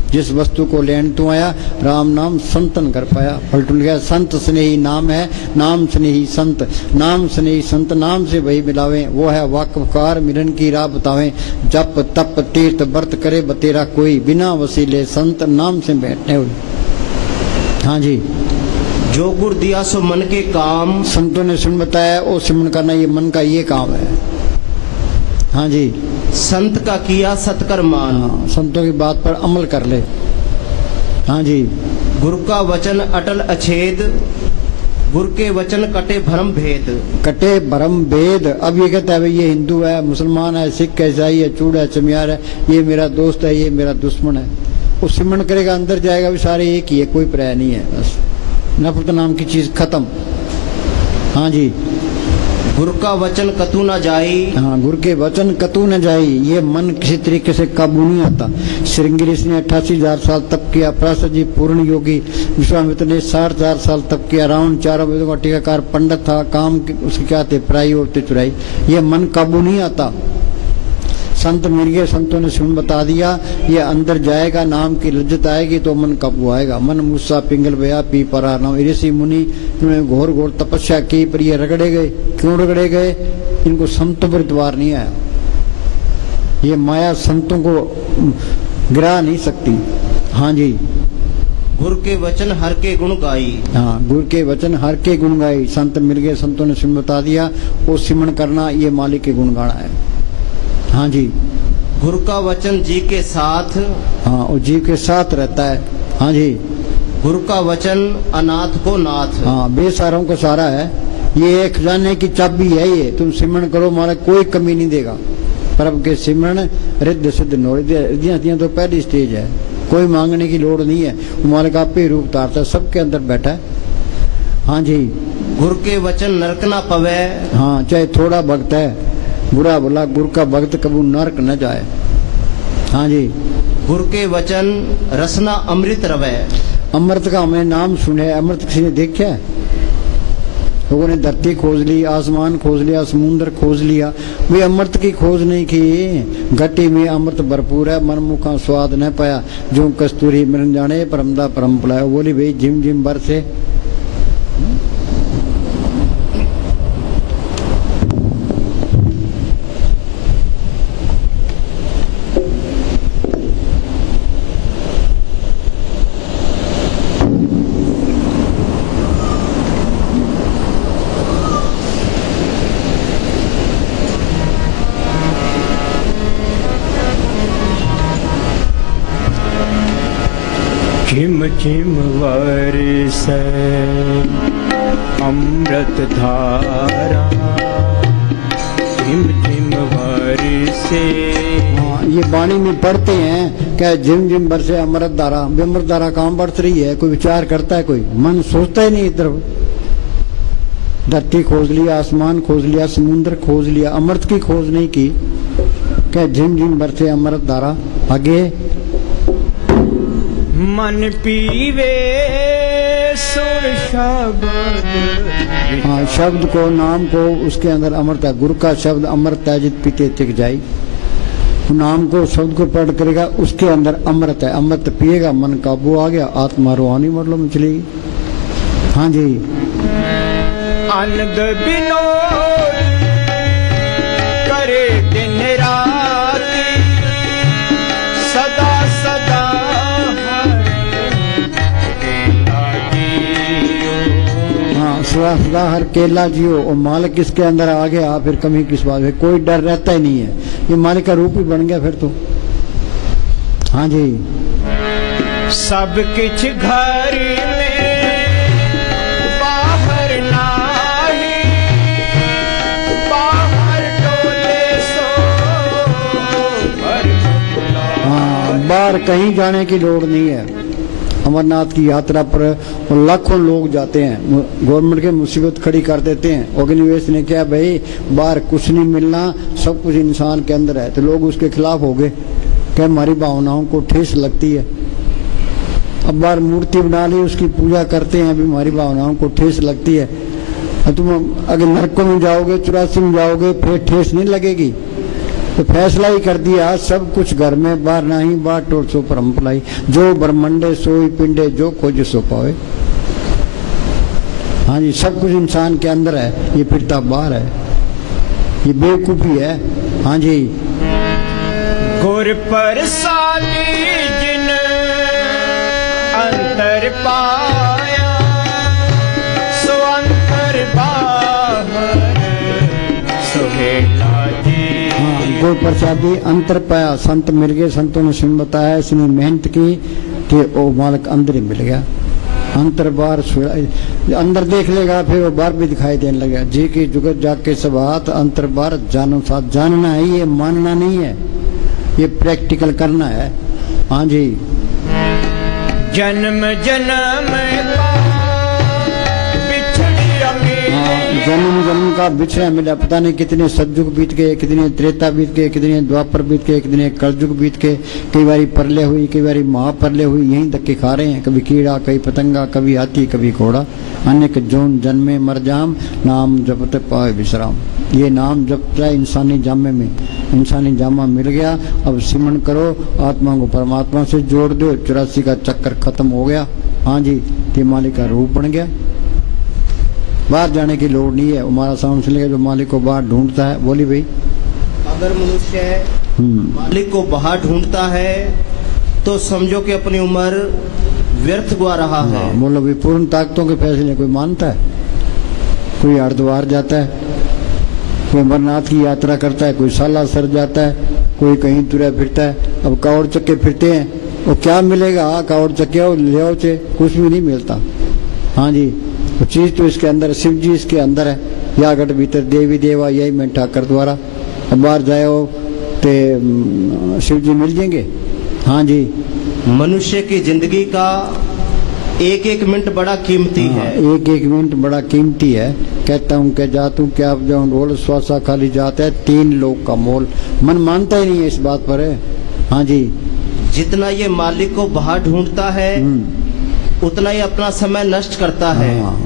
जिस वस्तु को लेने तू आया, राम नाम संतन कर पाया। पलटुल गया, संत स्नेही नाम है, नाम स्नेही संत, नाम स्नेही संत, नाम से वही मिलावे। वो है वाकफकार, मिलन की राह बतावे। जप तप तीर्थ व्रत करे बतेरा कोई, बिना वसीले संत नाम से बैठने हुए। हाँ जी, जो गुरु दिया सो मन के काम। संतों ने सुन बताया, वो सिमरन करना ये मन का ये काम है। हाँ जी, संत का किया सत्कर मान। हाँ, संतों की बात पर अमल कर ले। हाँ जी, गुरु का वचन अटल अछेद, गुरु के वचन कटे भरम भेद। कटे भरम भेद। अब ये कहता है भाई ये हिंदू है, मुसलमान है, सिख है, ईसाई है, चूड़ है, चमियार है, ये मेरा दोस्त है, ये मेरा दुश्मन है। वो सिमरन करेगा, अंदर जाएगा, भी सारे एक ही है, कोई पर्याय नहीं है। बस नफरत नाम की चीज खत्म। हाँ जी, गुरु का वचन कतू न जाई। हाँ, गुरु के वचन कतू न जाई। ये मन किसी तरीके से काबू नहीं आता। श्रृंगी ऋषि ने 88,000 साल तप किया। पराशर जी पूर्ण योगी, विश्वामित्र ने 60,000 साल तप किया। रावण चारों वेदों का टीकाकार पंडित था। काम उसके क्या थे? पराई औरतें चुराई। ये मन काबू नहीं आता। संत मिल गए, संतों ने सुन बता दिया, ये अंदर जाएगा, नाम की लज्जत आएगी तो मन काबू आएगा। मन मूसा पिंगल बया पी परा नाम। ऋषि मुनि इन्होंने घोर घोर तपस्या की, पर ये रगड़े गए। क्यों रगड़े गए? इनको संतों पर इतवार नहीं आया। ये माया संतों को गिरा नहीं सकती। हाँ जी, गुरु के वचन हर के गुण गाई। हाँ, गुरु के वचन हर के गुण गाई। संत मिल गए, संतों ने सुन बता दिया, वो सिमरन करना ये मालिक के गुण गाना है। हाँ जी, गुरु का वचन जी के साथ। हाँ, वो जीव के साथ रहता है। हाँ जी, गुरु का वचन अनाथ को नाथ। हाँ, बेसहारों को सहारा है। ये एक खजाने की चाबी है। ये तुम सिमरन करो, मारा कोई कमी नहीं देगा। प्रभु के सिमरन रिद्ध सिद्ध नोरिद्धियां तो पहली स्टेज है। कोई मांगने की लोड़ नहीं है। मालिक आप ही रूप तारता, सबके अंदर बैठा है। हाँ जी, गुरु के वचन नरक ना पवे। हाँ, चाहे थोड़ा भक्त है, बुरा भला गुरु का भक्त कबू नरक न जाए। हाँ जी, गुरु के वचन रसना अमृत रवे। अमृत का हमने नाम सुने, अमृत किसी ने देखा है? लोगों ने धरती खोज ली, आसमान खोज लिया, समुद्र खोज लिया, वे अमृत की खोज नहीं की। घटी में अमृत भरपूर है, मन मुखा स्वाद न पाया। जो कस्तूरी मिलन जाने, परमदा परम पलाया। बोली भाई जिम जिम बरसे। झिम झिम वर्षै अमृत धारा, झिम झिम वर्षे। हाँ, ये वाणी में पढ़ते हैं क्या? झिम झिम बरसे अमृत धारा। अमृत धारा कहाँ बरस रही है? कोई विचार करता है? कोई मन सोचता ही नहीं इधर। धरती खोज लिया, आसमान खोज लिया, समुद्र खोज लिया, अमृत की खोज नहीं की। क्या झिम झिम बरसे अमृत धारा। आगे मन पीवे सुर शब्द। हाँ, शब्द को, नाम को, उसके अंदर अमृत है। गुरु का शब्द अमृत है, जित पीते तिक जाई। नाम को, शब्द को पढ़ करेगा, उसके अंदर अमृत है। अमृत पिएगा, मन काबू आ गया, आत्मा रूहानी मरलो में चलेगी। हाँ जी। आनंद बिनोद करे दिन राति, सदा सदा हाँ, सदा सदा हर केला जियो। और मालिक इसके अंदर आ गया, फिर कमी किस बात है, कोई डर रहता ही नहीं है। ये मालिक का रूप ही बन गया फिर तो। हाँ जी। सब किछ घर में बाहर नाही, बाहर डोले सो घर बंगला। हाँ, बाहर कहीं जाने की लोड़ नहीं है। अमरनाथ की यात्रा पर लाखों लोग जाते हैं, गवर्नमेंट के मुसीबत खड़ी कर देते हैं। ऑर्गेनाइजेशन ने क्या, भाई बाहर कुछ नहीं मिलना, सब कुछ इंसान के अंदर है। तो लोग उसके खिलाफ हो गए, क्या हमारी भावनाओं को ठेस लगती है। अब बाहर मूर्ति बना ली, उसकी पूजा करते हैं, अभी हमारी भावनाओं को ठेस लगती है। और तुम अगर नरकों में जाओगे, 84 में जाओगे, फिर ठेस नहीं लगेगी। तो फैसला ही कर दिया, सब कुछ घर में, बाहर नहीं, बाहर टोर सो परम पलाई। जो ब्रह्मंडे सोई पिंडे, जो खोज सो पावे। हाँ जी, सब कुछ इंसान के अंदर है, ये फिरता बाहर है, ये बेवकूफी है। हाँ जी। गुर प्रसादी जिन अंतर पाया, सो अंतर बाहर सुहेला जी। हाँ, गुरु प्रसादी अंतर पाया, संत मिल गए। संतों ने सिम बताया, इसने मेहनत की कि वो मालिक अंदर ही मिल गया। अंतर बार अंदर देख लेगा, फिर वो बार भी दिखाई देने लगा। जी की जुगत जाग के सब हाथ, अंतर बार जानो साथ। जानना है, ये मानना नहीं है, ये प्रैक्टिकल करना है। हाँ जी। जन्म जन्म का बिछड़िया मिले। हाँ, जन्म जन्म का बिछड़ा मिला। पता नहीं कितने सतयुग बीत गए, कितने त्रेता बीत गए, कितने द्वापर बीत गए, कितने कलयुग बीत गए। कई बारी परले हुई, कई बारी महापरले हुई, यहीं धक्के खा रहे हैं। कभी कीड़ा, कभी पतंगा, कभी हाथी, कभी घोड़ा। अनेक जोन जन्मे मर जाम, नाम जपत पाए विश्राम। ये नाम जपता है इंसानी जामे में, इंसानी जामा मिल गया। अब सिमरन करो, आत्मा को परमात्मा से जोड़ दो, 84 का चक्कर खत्म हो गया। हाँ जी, ते मालिक का रूप बन गया। बाहर जाने की लोड़ नहीं है। हमारा साउंड सुनेगा, जो मालिक को बाहर ढूंढता है। बोली भाई। अगर मनुष्य मालिक को बाहर ढूंढता है तो समझो कि अपनी उम्र व्यर्थ गवा रहा है। बोलो भाई, पूर्ण ताकतों के फैसले कोई मानता है? कोई हरिद्वार जाता है, कोई अमरनाथ की यात्रा करता है, कोई सालासर जाता है, कोई कहीं तुरा फिरता है। अब कावड़ चक्के फिरते हैं, वो क्या मिलेगा? कावड़ चक्के ले आओ चे, कुछ भी नहीं मिलता। हाँ जी, वो चीज तो इसके अंदर, शिव जी इसके अंदर है। या गढ़ भीतर देवी देवा, यही मैं ठाकर द्वारा। अब बाहर जाओ तो शिव जी मिल जाएंगे। हाँ जी। मनुष्य की जिंदगी का एक एक मिनट बड़ा कीमती है। एक एक मिनट बड़ा कीमती है। कहता हूँ क्या जातू, क्या जाऊँ ढोल, श्वासा खाली जाता है, 3 लोग का मोल। मन मानता ही नहीं है इस बात पर है। हाँ जी। जितना ये मालिक को बाहर ढूंढता है उतना ही अपना समय नष्ट करता है। हाँ।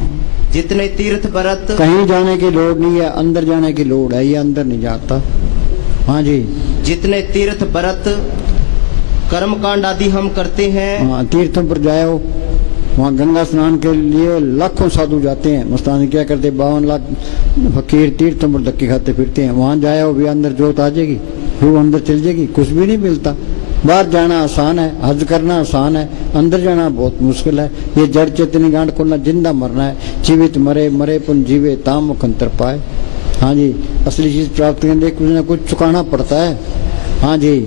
जितने तीर्थ व्रत, कहीं जाने की लोड़ नहीं है, अंदर जाने की लोड़ है। ये अंदर नहीं जाता। हाँ जी। जितने तीर्थ व्रत कर्म कांड आदि हम करते हैं। हाँ, तीर्थों पर जाओ, वहाँ गंगा स्नान के लिए लाखों साधु जाते हैं। मस्तानी क्या करते, 52 लाख फकीर तीर्थों पर धक्के खाते फिरते हैं। वहाँ जाओ भी अंदर जोत आ जाएगी, फिर वो अंदर चल जाएगी, कुछ भी नहीं मिलता। बाहर जाना आसान है, हज करना आसान है, अंदर जाना बहुत मुश्किल है। ये जड़ चेतनी गांठ खोलना, जिंदा मरना है। जीवित मरे, मरे पुन जीवे, ताम मुख अंतर पाए। हाँ जी, असली चीज प्राप्त करने के लिए कुछ न कुछ चुकाना पड़ता है। हाँ जी।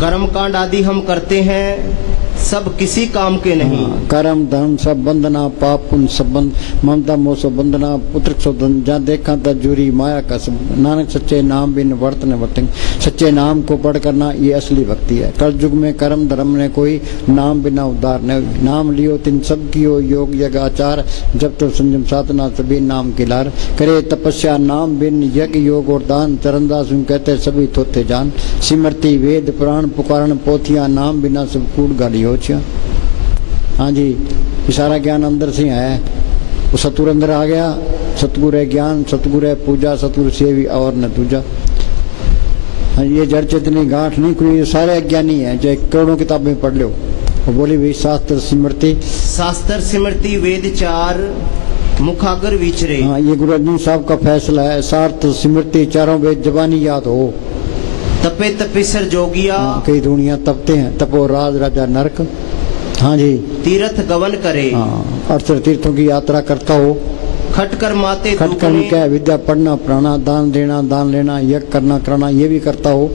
कर्म कांड आदि हम करते हैं, सब किसी काम के नहीं। कर्म धर्म सब बंधना, पाप पुण्य सब बंध, ममता मोह सब बंधना, पुत्र सब धन, जहाँ देखा था जुरी माया का सब। नानक सच्चे नाम बिन वर्त न वर्तेंगे। सच्चे नाम को पढ़ करना ये असली भक्ति है। कल युग में कर्म धर्म ने कोई, नाम बिना उद्धार न हुई। नाम लियो तिन सब कियो योग यज्ञ आचार, जब तो संयम साधना सभी नाम की लार। करे तपस्या नाम बिन यज्ञ योग और दान, चरणदास कहते सभी थोथे जान। सिमरती वेद पुराण पुकारण पोथियां, नाम बिना सब कूड़ गाली हो छिया। हाँ जी, ये सारा ज्ञान अंदर से है। वो सतगुर अंदर आ गया। सतगुर है ज्ञान, सतगुर है पूजा, सतगुर सेवी और न दूजा। हाँ, ये जड़ चेतनी गांठ नहीं कोई, ये सारे अज्ञानी है, चाहे करोड़ों किताबें पढ़ लो। वो बोली भाई शास्त्र सिमरती, शास्त्र सिमरती वेद चार, मुखागर विचरे। हाँ, ये गुरु अर्जुन साहब का फैसला है। शास्त्र सिमरती चारों वेद जबानी याद हो। तपे तपेसर जोगिया, कई दुनिया तपते हैं, तपो राज राजा नरक। हाँ जी, तीर्थ गवन करे। हाँ, 68 तीर्थों की यात्रा करता हो। खटकर माते खटकर दुखने, क्या है? विद्या पढ़ना पढ़ाना, दान देना दान लेना, यज्ञ करना कराना, ये भी करता हो।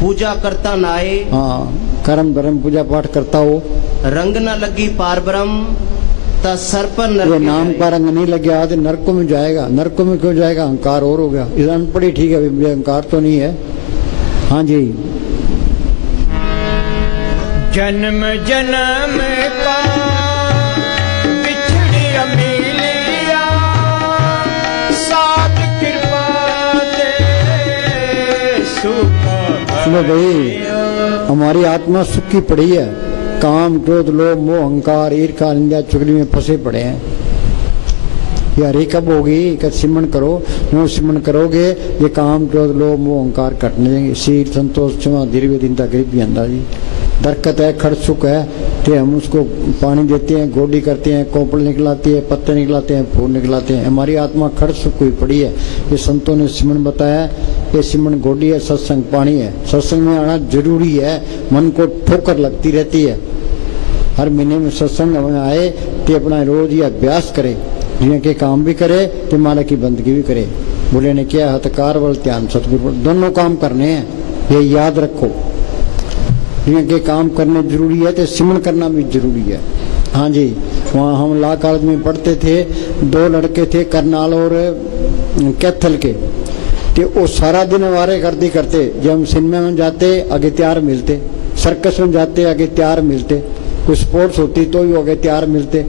पूजा करता नाए, हाँ, कर्म धर्म पूजा पाठ करता हो। रंग न लगी पार ब्रह्म, ता सर पर नरक ये नाम जाए। का रंग नहीं लग गया तो नरकों में जाएगा। नरकों में क्यों जाएगा? अहंकार और हो गया। इस अनपढ़ी ठीक है, अहंकार तो नहीं है। हाँ जी, जन्म जन्म का बिछड़ी अमीलिया, साथ कृपा दे सुख सुनो भाई, हमारी आत्मा सुख की पड़ी है। काम क्रोध लोभ मोह अहंकार ईर्ष्या निंदा चुगली में फंसे पड़े हैं। यार ये कब होगी? कब सिमरन करो। जो सिमरन करोगे ये काम क्रोध लोभ मोह अहंकार कटने देंगे। शील संतोष क्षमा दीर्घ दीनता गरीबी अंदाजी। दरकत है, खड़ सुख है, तो हम उसको पानी देते हैं, गोडी करते हैं, कोपल निकलाती है, पत्ते निकलाते हैं, फूल निकलाते हैं। हमारी आत्मा खड़ सुख हुई पड़ी है। ये संतों ने सिमरन बताया। ये सिमरन गोडी है, सत्संग पानी है। सत्संग में आना जरूरी है। मन को ठोकर लगती रहती है। हर महीने में सत्संग में आए तो अपना रोज ये अभ्यास करे, दुनिया के काम भी करे तो माला की बंदगी भी करे। बोले ने क्या हथकार बल ध्यान सतगुरु, दोनों काम करने हैं, ये याद रखो। दुनिया के काम करने जरूरी है तो सिमरन करना भी जरूरी है। हाँ जी, वहाँ हम ला कॉलेज में पढ़ते थे। 2 लड़के थे, करनाल और कैथल के। तो वो सारा दिन हमारे गर्दी करते। जब हम सिनेमा में जाते आगे तैयार मिलते, सर्कस में जाते आगे तैयार मिलते, कोई स्पोर्ट्स होती तो भी आगे तैयार मिलते।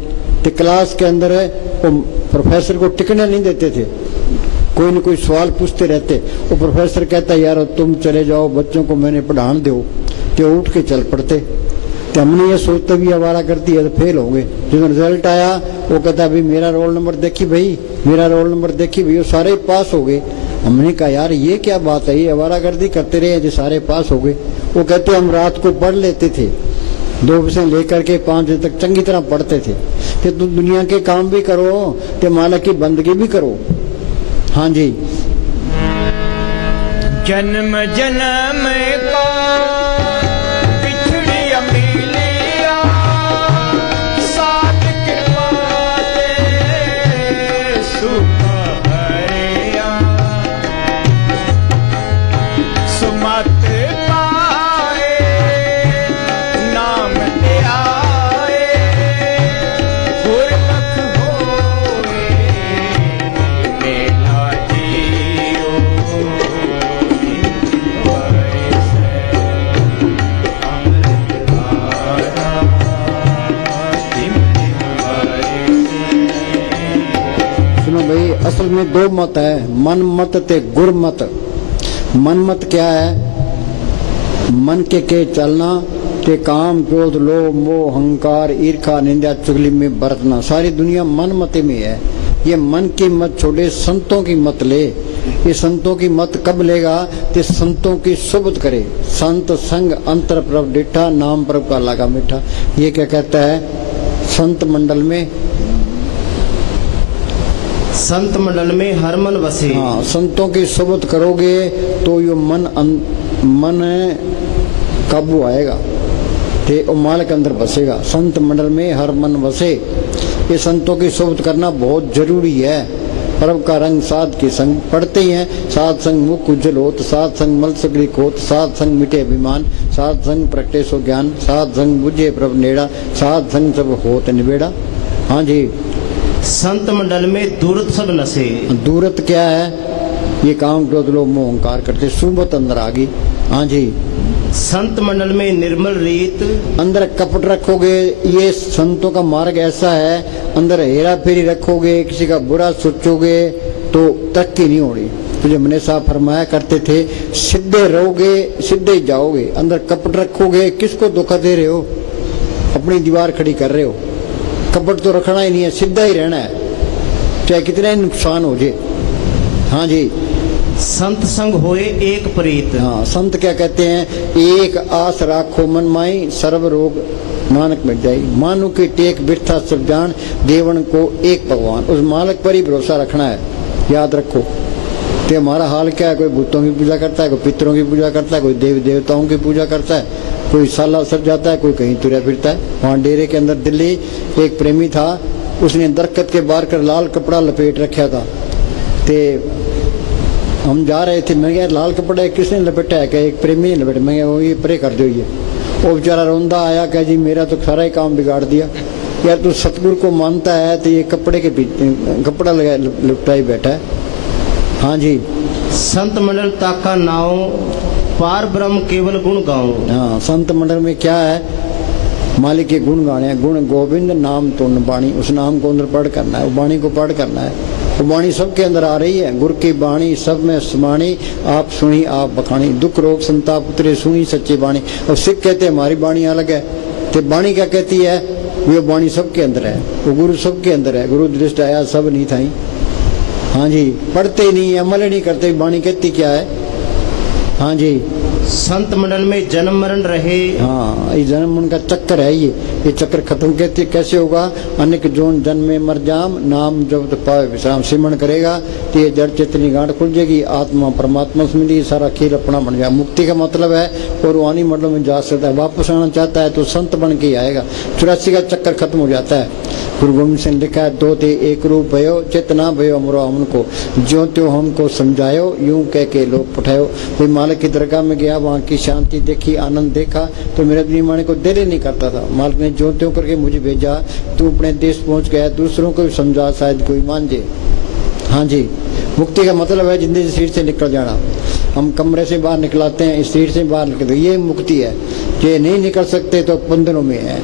तो क्लास के अंदर वो प्रोफेसर को टिकने नहीं देते थे। कोई न कोई सवाल पूछते रहते। वो प्रोफेसर कहता यार तुम चले जाओ, बच्चों को मैंने पढ़ाने दो। तो उठ के चल पड़ते। तो हमने ये सोचते भी हमारा करती है तो फेल हो गए। जब रिजल्ट आया वो कहता भाई मेरा रोल नंबर देखी भाई, मेरा रोल नंबर देखी भाई, वो सारे पास हो गए। हमने कहा यार ये क्या बात है, ये आवारागर्दी करते रहे जो सारे पास हो गए। वो कहते हम रात को पढ़ लेते थे, 2 बजे लेकर के 5 बजे तक चंगी तरह पढ़ते थे। कि तुम दुनिया के काम भी करो तो माला की बंदगी भी करो। हाँ जी, जन्म जन्म का बिछड़ी अमीलिया, साथ कृपा दे सुख हरिया। सुमत पाए नाम ते आए, गुरमुख होए मेला जियो। सुनो भाई, असल में 2 मत है, मन मत ते गुर मत। मन मत क्या है? मन के चलना ते काम क्रोध लोभ मोह अहंकार ईर्ष्या निंदा चुगली में बरतना। सारी दुनिया मन मते में है। ये मन की मत छोड़े, संतों की मत ले। ये संतों की मत कब लेगा? ते संतों की सुबत करे। संत संग अंतर प्रभ डिठा, नाम प्रभ का लगा मीठा। ये क्या कहता है संत मंडल में? संत मंडल में हर मन बसे। हाँ, संतों की सोबत करोगे तो यो मन काबू आएगा, ते माल के अंदर बसेगा। संत मंडल में हर मन बसे। ये संतों की सोबत करना बहुत जरूरी है। पर्व का रंग साध के संग पढ़ते ही हैं। साध संग मुख उज्जवल होत, साध संग मल सगलिक होत, साध संग मिटे अभिमान, साध संग प्रगटे सो ज्ञान, साध संग बुझे प्रभ नेड़ा, साध संग सब होत निबेड़ा। हाँ जी, संत मंडल में दूरत सब नशे। दूरत क्या है? ये काम क्रोध लोभ मोह अहंकार करते, सुबत अंदर आ गई। हाँ जी, संत मंडल में निर्मल रीत। अंदर कपट रखोगे, ये संतों का मार्ग ऐसा है, अंदर हेरा फेरी रखोगे, किसी का बुरा सोचोगे तो तरक्की नहीं होगी। तो जो मने साहब फरमाया करते थे, सीधे रहोगे सीधे ही जाओगे। अंदर कपट रखोगे, किसको धोखा दे रहे हो? अपनी दीवार खड़ी कर रहे हो। कपट तो रखना ही नहीं है, सीधा ही रहना है, चाहे कितना ही नुकसान हो जाए। हाँ जी, संत संग होए एक प्रीत। हाँ, संत क्या कहते हैं? एक आस राखो मन माई, सर्व रोग नानक मिट जाई। मानो की टेक बिरथा सब जान, देवन को एक भगवान। उस मालिक पर ही भरोसा रखना है, याद रखो। तो हमारा हाल क्या है? कोई भूतों की पूजा करता है, कोई पितरों की पूजा करता है, कोई देवी देवताओं की पूजा करता है, कोई साला सर जाता है, कोई कहीं तुरा फिरता है। वहाँ डेरे के अंदर दिल्ली एक प्रेमी था, उसने दरख्त के बाहर कर लाल कपड़ा लपेट रखा था। ते हम जा रहे थे, मैं लाल कपड़ा किसने लपेटा है? क्या एक प्रेमी ने लपेटा? मैं वो ये परे कर दो। ये वो बेचारा रोंदा आया, क्या जी मेरा तो सारा ही काम बिगाड़ दिया। यार तू सतगुरु को मानता है तो ये कपड़े के कपड़ा लगा लपटाई बैठा है। हाँ जी, संत मंडल ताका नाव, पार ब्रह्म केवल गुण गाओ। हाँ, संत मंडल में क्या है? मालिक के गुण गाने हैं। गुण गोविंद नाम तो बाणी, उस नाम को अंदर पढ़ करना है, वाणी को पढ़ करना है। वो वाणी सबके अंदर आ रही है, गुर की वाणी सब में समाणी, आप सुनी आप बखानी, दुख रोग संताप उतरे सुनी सच्ची वाणी। और सिख कहते हैं हमारी वाणी अलग है, तो वाणी क्या कहती है? वो वाणी सबके अंदर है, वो गुरु सबके अंदर है। गुरु दृष्ट आया सब नहीं था। हाँ जी, पढ़ते ही नहीं, अमल ही नहीं करते, वाणी कहती क्या है? हाँ जी, संत मंडल में जन्म मरण रहे। हाँ, ये जन्म उनका चक्कर है। ये चक्कर खत्म कहते कैसे होगा? अनेक जोन जन्म में मर जाम, नाम जब पावे विश्राम। सिमरण करेगा तो ये जड़ चेतनी गांठ खुल जाएगी, आत्मा परमात्मा से मिली, सारा खेल अपना बन गया। मुक्ति का मतलब है और वाणी मंडल में जा सकता है। वापस आना चाहता है तो संत बन के आएगा। 84 का चक्कर खत्म हो जाता है। गुरु गोविंद सिंह लिखा है, दो ते एक रूप भयो, चेतना भयो अमरो हमको, ज्यों त्यों हमको समझायो, यूं कह के लोग पठायो। कोई मालिक की दरगाह में गया, वहाँ की शांति देखी, आनंद देखा, तो मेरे अपनी माने को दिल ही नहीं करता था। मालिक ने ज्यों त्यों करके मुझे भेजा, तू अपने देश पहुँच गया, दूसरों को भी समझा, शायद कोई मान जाए। हाँ जी, मुक्ति का मतलब है जिंदगी शरीर से निकल जाना। हम कमरे से बाहर निकलाते हैं, इस शरीर से बाहर निकलते, ये मुक्ति है। ये नहीं निकल सकते तो बंधनों में है।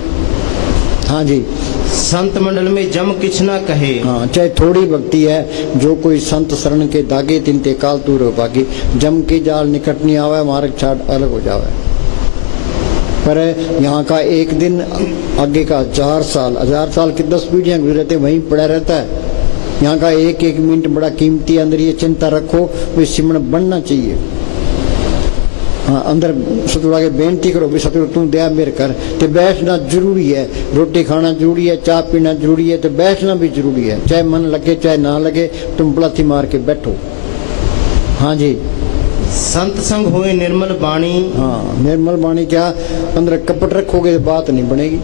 हाँ जी, संत मंडल में जम किछ न कहे। हाँ, चाहे थोड़ी भक्ति है, जो कोई संत शरण के दागे, तिनते काल दूर हो भागी। जम की जाल निकट नहीं आवे, मार्ग छाट अलग हो जावे। पर यहाँ का एक दिन, आगे का 1000 साल की 10 पीढ़ियां गुजरते वहीं पड़ा रहता है। यहाँ का एक एक मिनट बड़ा कीमती। अंदर ये चिंता रखो, वे सिमरण बनना चाहिए। हाँ, अंदर सतगुरु के बेनती करो, भी सतगुरु तू दया मेरे कर। तो बैठना जरूरी है, रोटी खाना जरूरी है, चाय पीना जरूरी है, तो बैठना भी जरूरी है। चाहे मन लगे चाहे ना लगे, तुम पलाथी मार के बैठो। हाँ जी, संत संग होए निर्मल वाणी। हाँ, निर्मल वाणी क्या? अंदर कपट रखोगे तो बात नहीं बनेगी।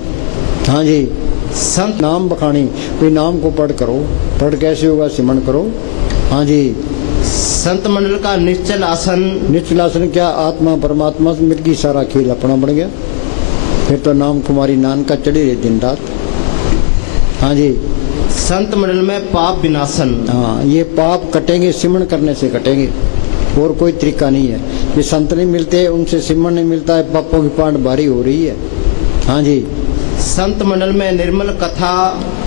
हाँ जी, संत नाम बखानी, कोई नाम को पढ़ करो। पढ़ कैसे होगा? सिमरण करो। हाँ जी, संत मंडल का निश्चल आसन। निश्चल आसन क्या? आत्मा परमात्मा से मिलकर सारा खेल अपना बन गया। फिर तो नाम कुमारी नान का चढ़ी रहे दिन रात। हाँ जी, संत मंडल में पाप विनाशन। हाँ, ये पाप कटेंगे सिमरण करने से कटेंगे, और कोई तरीका नहीं है। ये संत नहीं मिलते, उनसे सिमरण नहीं मिलता है, पापों की पांड भारी हो रही है। हाँ जी, संत मंडल में निर्मल कथा।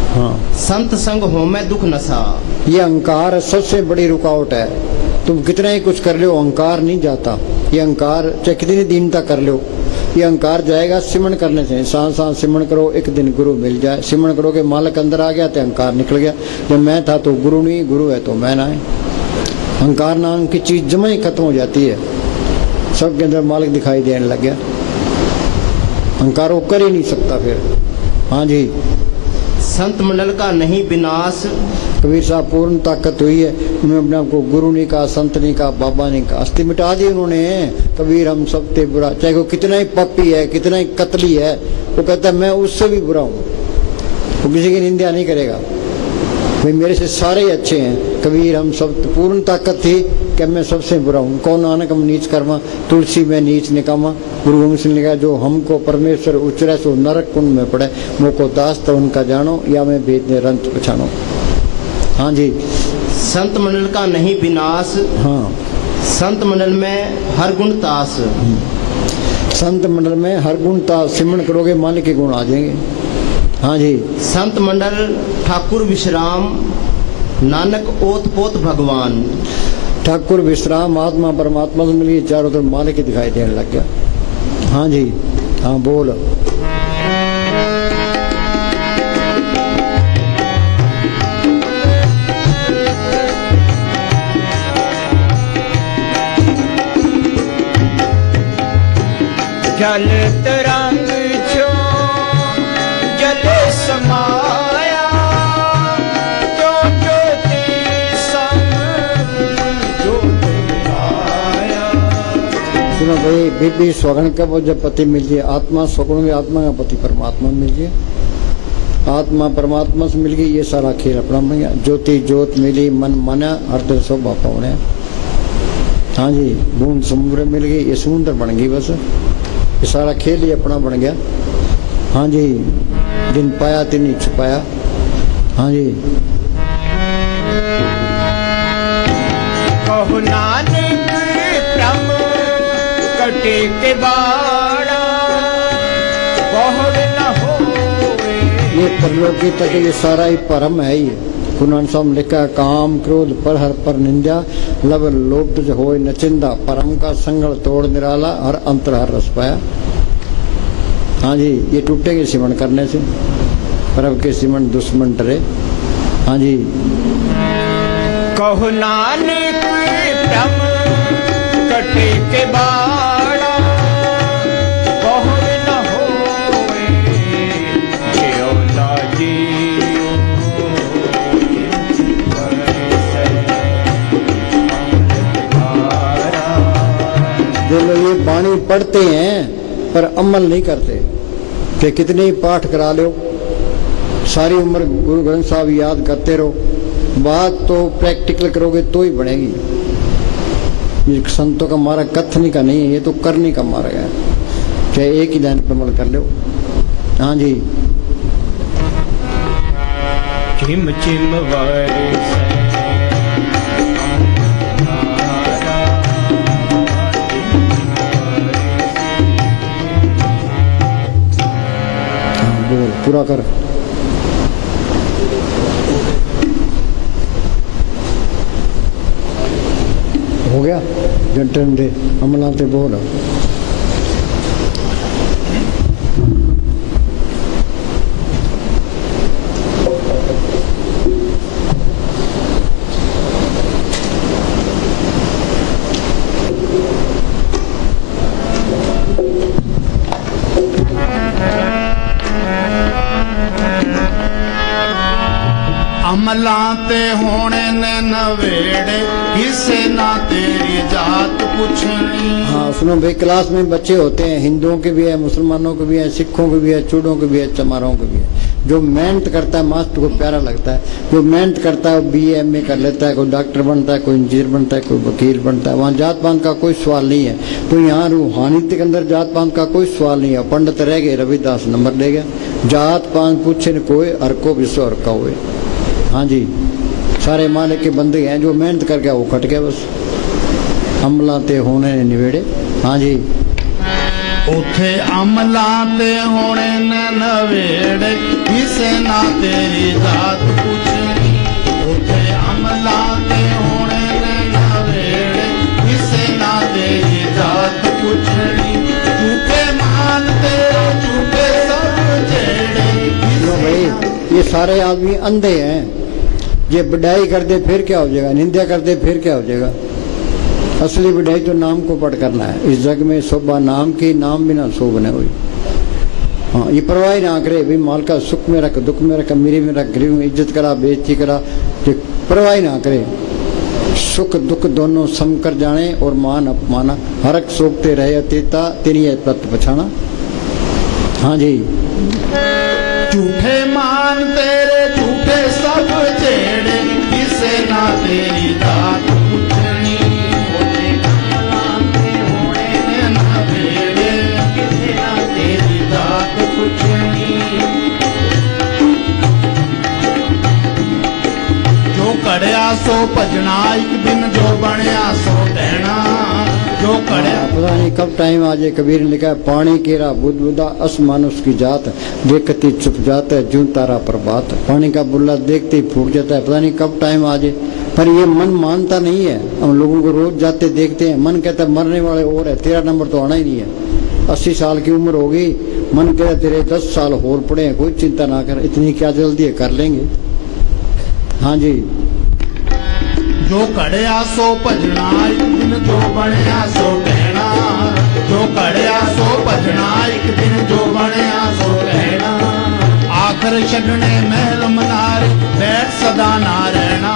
हाँ, संत संग हो में दुख नशा। ये अहंकार सबसे बड़ी रुकावट है। तुम कितना ही कुछ कर लो, अहंकार नहीं जाता। ये अहंकार चाहे कितनी दीनता कर लो, ये अहंकार जाएगा सिमरण करने से। सांस सांस सिमरण करो, एक दिन गुरु मिल जाए। सिमरण करोगे, मालिक अंदर आ गया तो अहंकार निकल गया। जब मैं था तो गुरु नहीं, गुरु है तो मैं ना है। अहंकार नाम की चीज जमा ही खत्म हो जाती है, सबके अंदर मालिक दिखाई देने लग गया। अहंकार वो कर ही नहीं सकता फिर। हाँ जी, संत मंडल का नहीं विनाश। कबीर साहब पूर्ण ताकत हुई है, उन्होंने अपने आप को गुरु नहीं कहा, संत नहीं कहा, बाबा नहीं कहा, अस्थि मिटा दी उन्होंने। कबीर हम सबसे बुरा, चाहे वो कितना ही पापी है, कितना ही कतली है, वो कहता है मैं उससे भी बुरा हूँ। वो किसी की निंदा नहीं करेगा। भाई मेरे से सारे ही अच्छे हैं। कबीर हम सब पूर्ण ताकत थी कि मैं सबसे बुरा हूँ। कौन नानक हम नीच कर्मा, तुलसी में नीच निकामा। गुरु गोविंद सिंह ने कहा जो हमको परमेश्वर उचरे सो नरक कुंड में पड़े, मोको दास तो उनका जानो, या मैं भेद ने रंत पछानो। हाँ जी। संत मंडल का नहीं विनाश, हाँ। संत मंडल में हर गुण तास। संत मंडल में हर गुण तास, सिमरण करोगे मालिक के गुण आ जाएंगे। हाँ जी। संत मंडल ठाकुर विश्राम, नानक ओत पोत भगवान। ठाकुर विश्राम आत्मा परमात्मा से मिली, चारों तरफ मालिक ही दिखाई देने लग गया। हाँ जी। हाँ बोल। जल तरंग छो जल समाया, जो ज्योति संग ज्योत आया। सुनो भाई, बीबी स्वगण का वो जब पति मिल जाए, आत्मा स्वगुण में आत्मा का पति परमात्मा मिल जाए, आत्मा परमात्मा से मिल गई, ये सारा खेल अपना बन गया। ज्योति ज्योत मिली, मन माना, अर्थ सब बापा होने। हाँ जी। बूंद समुद्र मिल गई, ये समुद्र बन गई बस। ये सारा खेल ही अपना बन गया। हाँ जी। दिन पाया दिन ही छुपाया। हाँ जी। कहो नानक प्रम कटे के बाड़ा, बहुर न होए। ये परलोकी तक ये सारा ही परम है ही। कुरान साहब लिखा, काम क्रोध पर हर पर निंदा, लब लोभ तुझ होए नचिंदा, परम का संगल तोड़ निराला, हर अंतर हर रस पाया। हाँ जी। ये टूटेंगे सिमरण करने से, परम के सिमरण दुश्मन डरे। हाँ जी। कहो नानक प्रम कटे के बाड़ा, बहुर न होए। जियो ना जियो जो लोग ये वाणी पढ़ते हैं पर अमल नहीं करते, कि कितने ही पाठ करा लो, सारी उम्र गुरु ग्रंथ साहब याद करते रहो, बात तो प्रैक्टिकल करोगे तो ही बढ़ेगी। ये संतों का मार्ग कथनी का नहीं है, ये तो करने का मार्ग है। चाहे एक ही लाइन पर अमल कर लो। हाँ जी। चिम चिम वर्षे बोल पूरा कर। हो गया जंटन दे अमला ते बोल। अमलाते होने ने नवेड़े, किसे ना तेरी जात पूछनी। हाँ सुनो भाई, क्लास में बच्चे होते हैं, हिंदुओं के भी है, मुसलमानों के भी है, सिखों के भी है, चूड़ों के भी है, चमारों के भी है। जो मेहनत करता है मास्टर को प्यारा लगता है, जो मेहनत करता है वो BA MA कर लेता है, कोई डॉक्टर बनता है, कोई इंजीनियर बनता है, कोई वकील बनता है। वहाँ जात पात का कोई सवाल नहीं है। तो यहाँ रूहानियत के अंदर जात पात का कोई सवाल नहीं है। पंडित रह गए, रविदास नंबर ले गया। जात पात पूछे न कोई, हर को विश्व हर का हुए। हाँ जी। सारे मालिक के बंदे हैं, जो मेहनत कर गया वो कट गया बस। अमलाते होने ने निवेड़े। हाँ जी। उथे अमलाते होने ने नवेड़े, किसे ना तेरी जात पूछनी। उथे अमलाते होने ने नवेड़े, किसे ना तेरी जात पूछनी। झूठे मानते झूठे सब जेड़े। लो भाई, ये सारे आदमी अंधे हैं। ये बढ़ाई कर दे फिर क्या हो जाएगा, निंदा कर दे फिर क्या हो जाएगा। असली बढ़ाई तो नाम को पढ़ करना है। इस जग में शोभा नाम की, नाम बिना शोभ न हुई। हाँ, ये परवाही ना करे भी, माल का सुख में रख, दुख में रख, अमीरी में रख, गरीब में, इज्जत करा, बेइज्जती करा, ये परवाही ना करे। सुख दुख दोनों सम कर जाने और मान अपमाना, हरक सोखते रहे अतीता, तेरी प्रत पछाना। हाँ जी। झूठे मान तेरे झूठे सब जेड़े। सो भजना एक दिन जो बनया सो रहना जो कड़या पता नहीं कब टाइम आ जाए। कबीर ने लिखा है पानी केरा बुद्ध बुदा असमान उसकी जात देखती चुप जाता है जूं तारा प्रभात। पानी का बुल्ला देखते ही फूट जाता है। पता नहीं कब टाइम आ जाए, पर ये मन मानता नहीं है। हम लोगों को रोज जाते देखते हैं, मन कहता है मरने वाले और है, तेरा नंबर तो आना ही नहीं है। 80 साल की उम्र होगी, मन कहता है तेरे 10 साल और पड़े हैं, कोई चिंता ना कर, इतनी क्या जल्दी है, कर लेंगे। हाँ जी, जो कड़या सो भजना एक दिन जो बनया सो कहना जो कड़या सो भजना एक दिन जो बनया सो कहना आखिर छड़ने महल मनार बैठ सदा ना रहना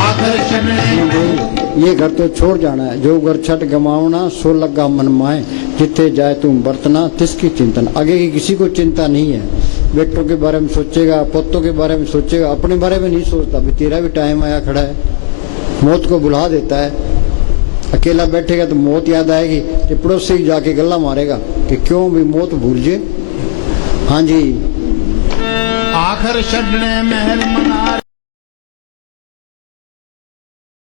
आखिर छड़ने ये घर तो छोड़ जाना है। जो घर छठ गमावना सो लगा मन माए जिथे जाए तुम बरतना तिसकी चिंतन। आगे की किसी को चिंता नहीं है। बेटों के बारे में सोचेगा, पोतों के बारे में सोचेगा, अपने बारे में नहीं सोचता। भी तेरा भी टाइम आया खड़ा है, मौत को बुला देता है। अकेला बैठेगा तो मौत याद आएगी, तो पड़ोसी से जाके गल्ला मारेगा कि क्यों भी मौत भूल जे। हाँ जी, आखिर छड़ने महल मनार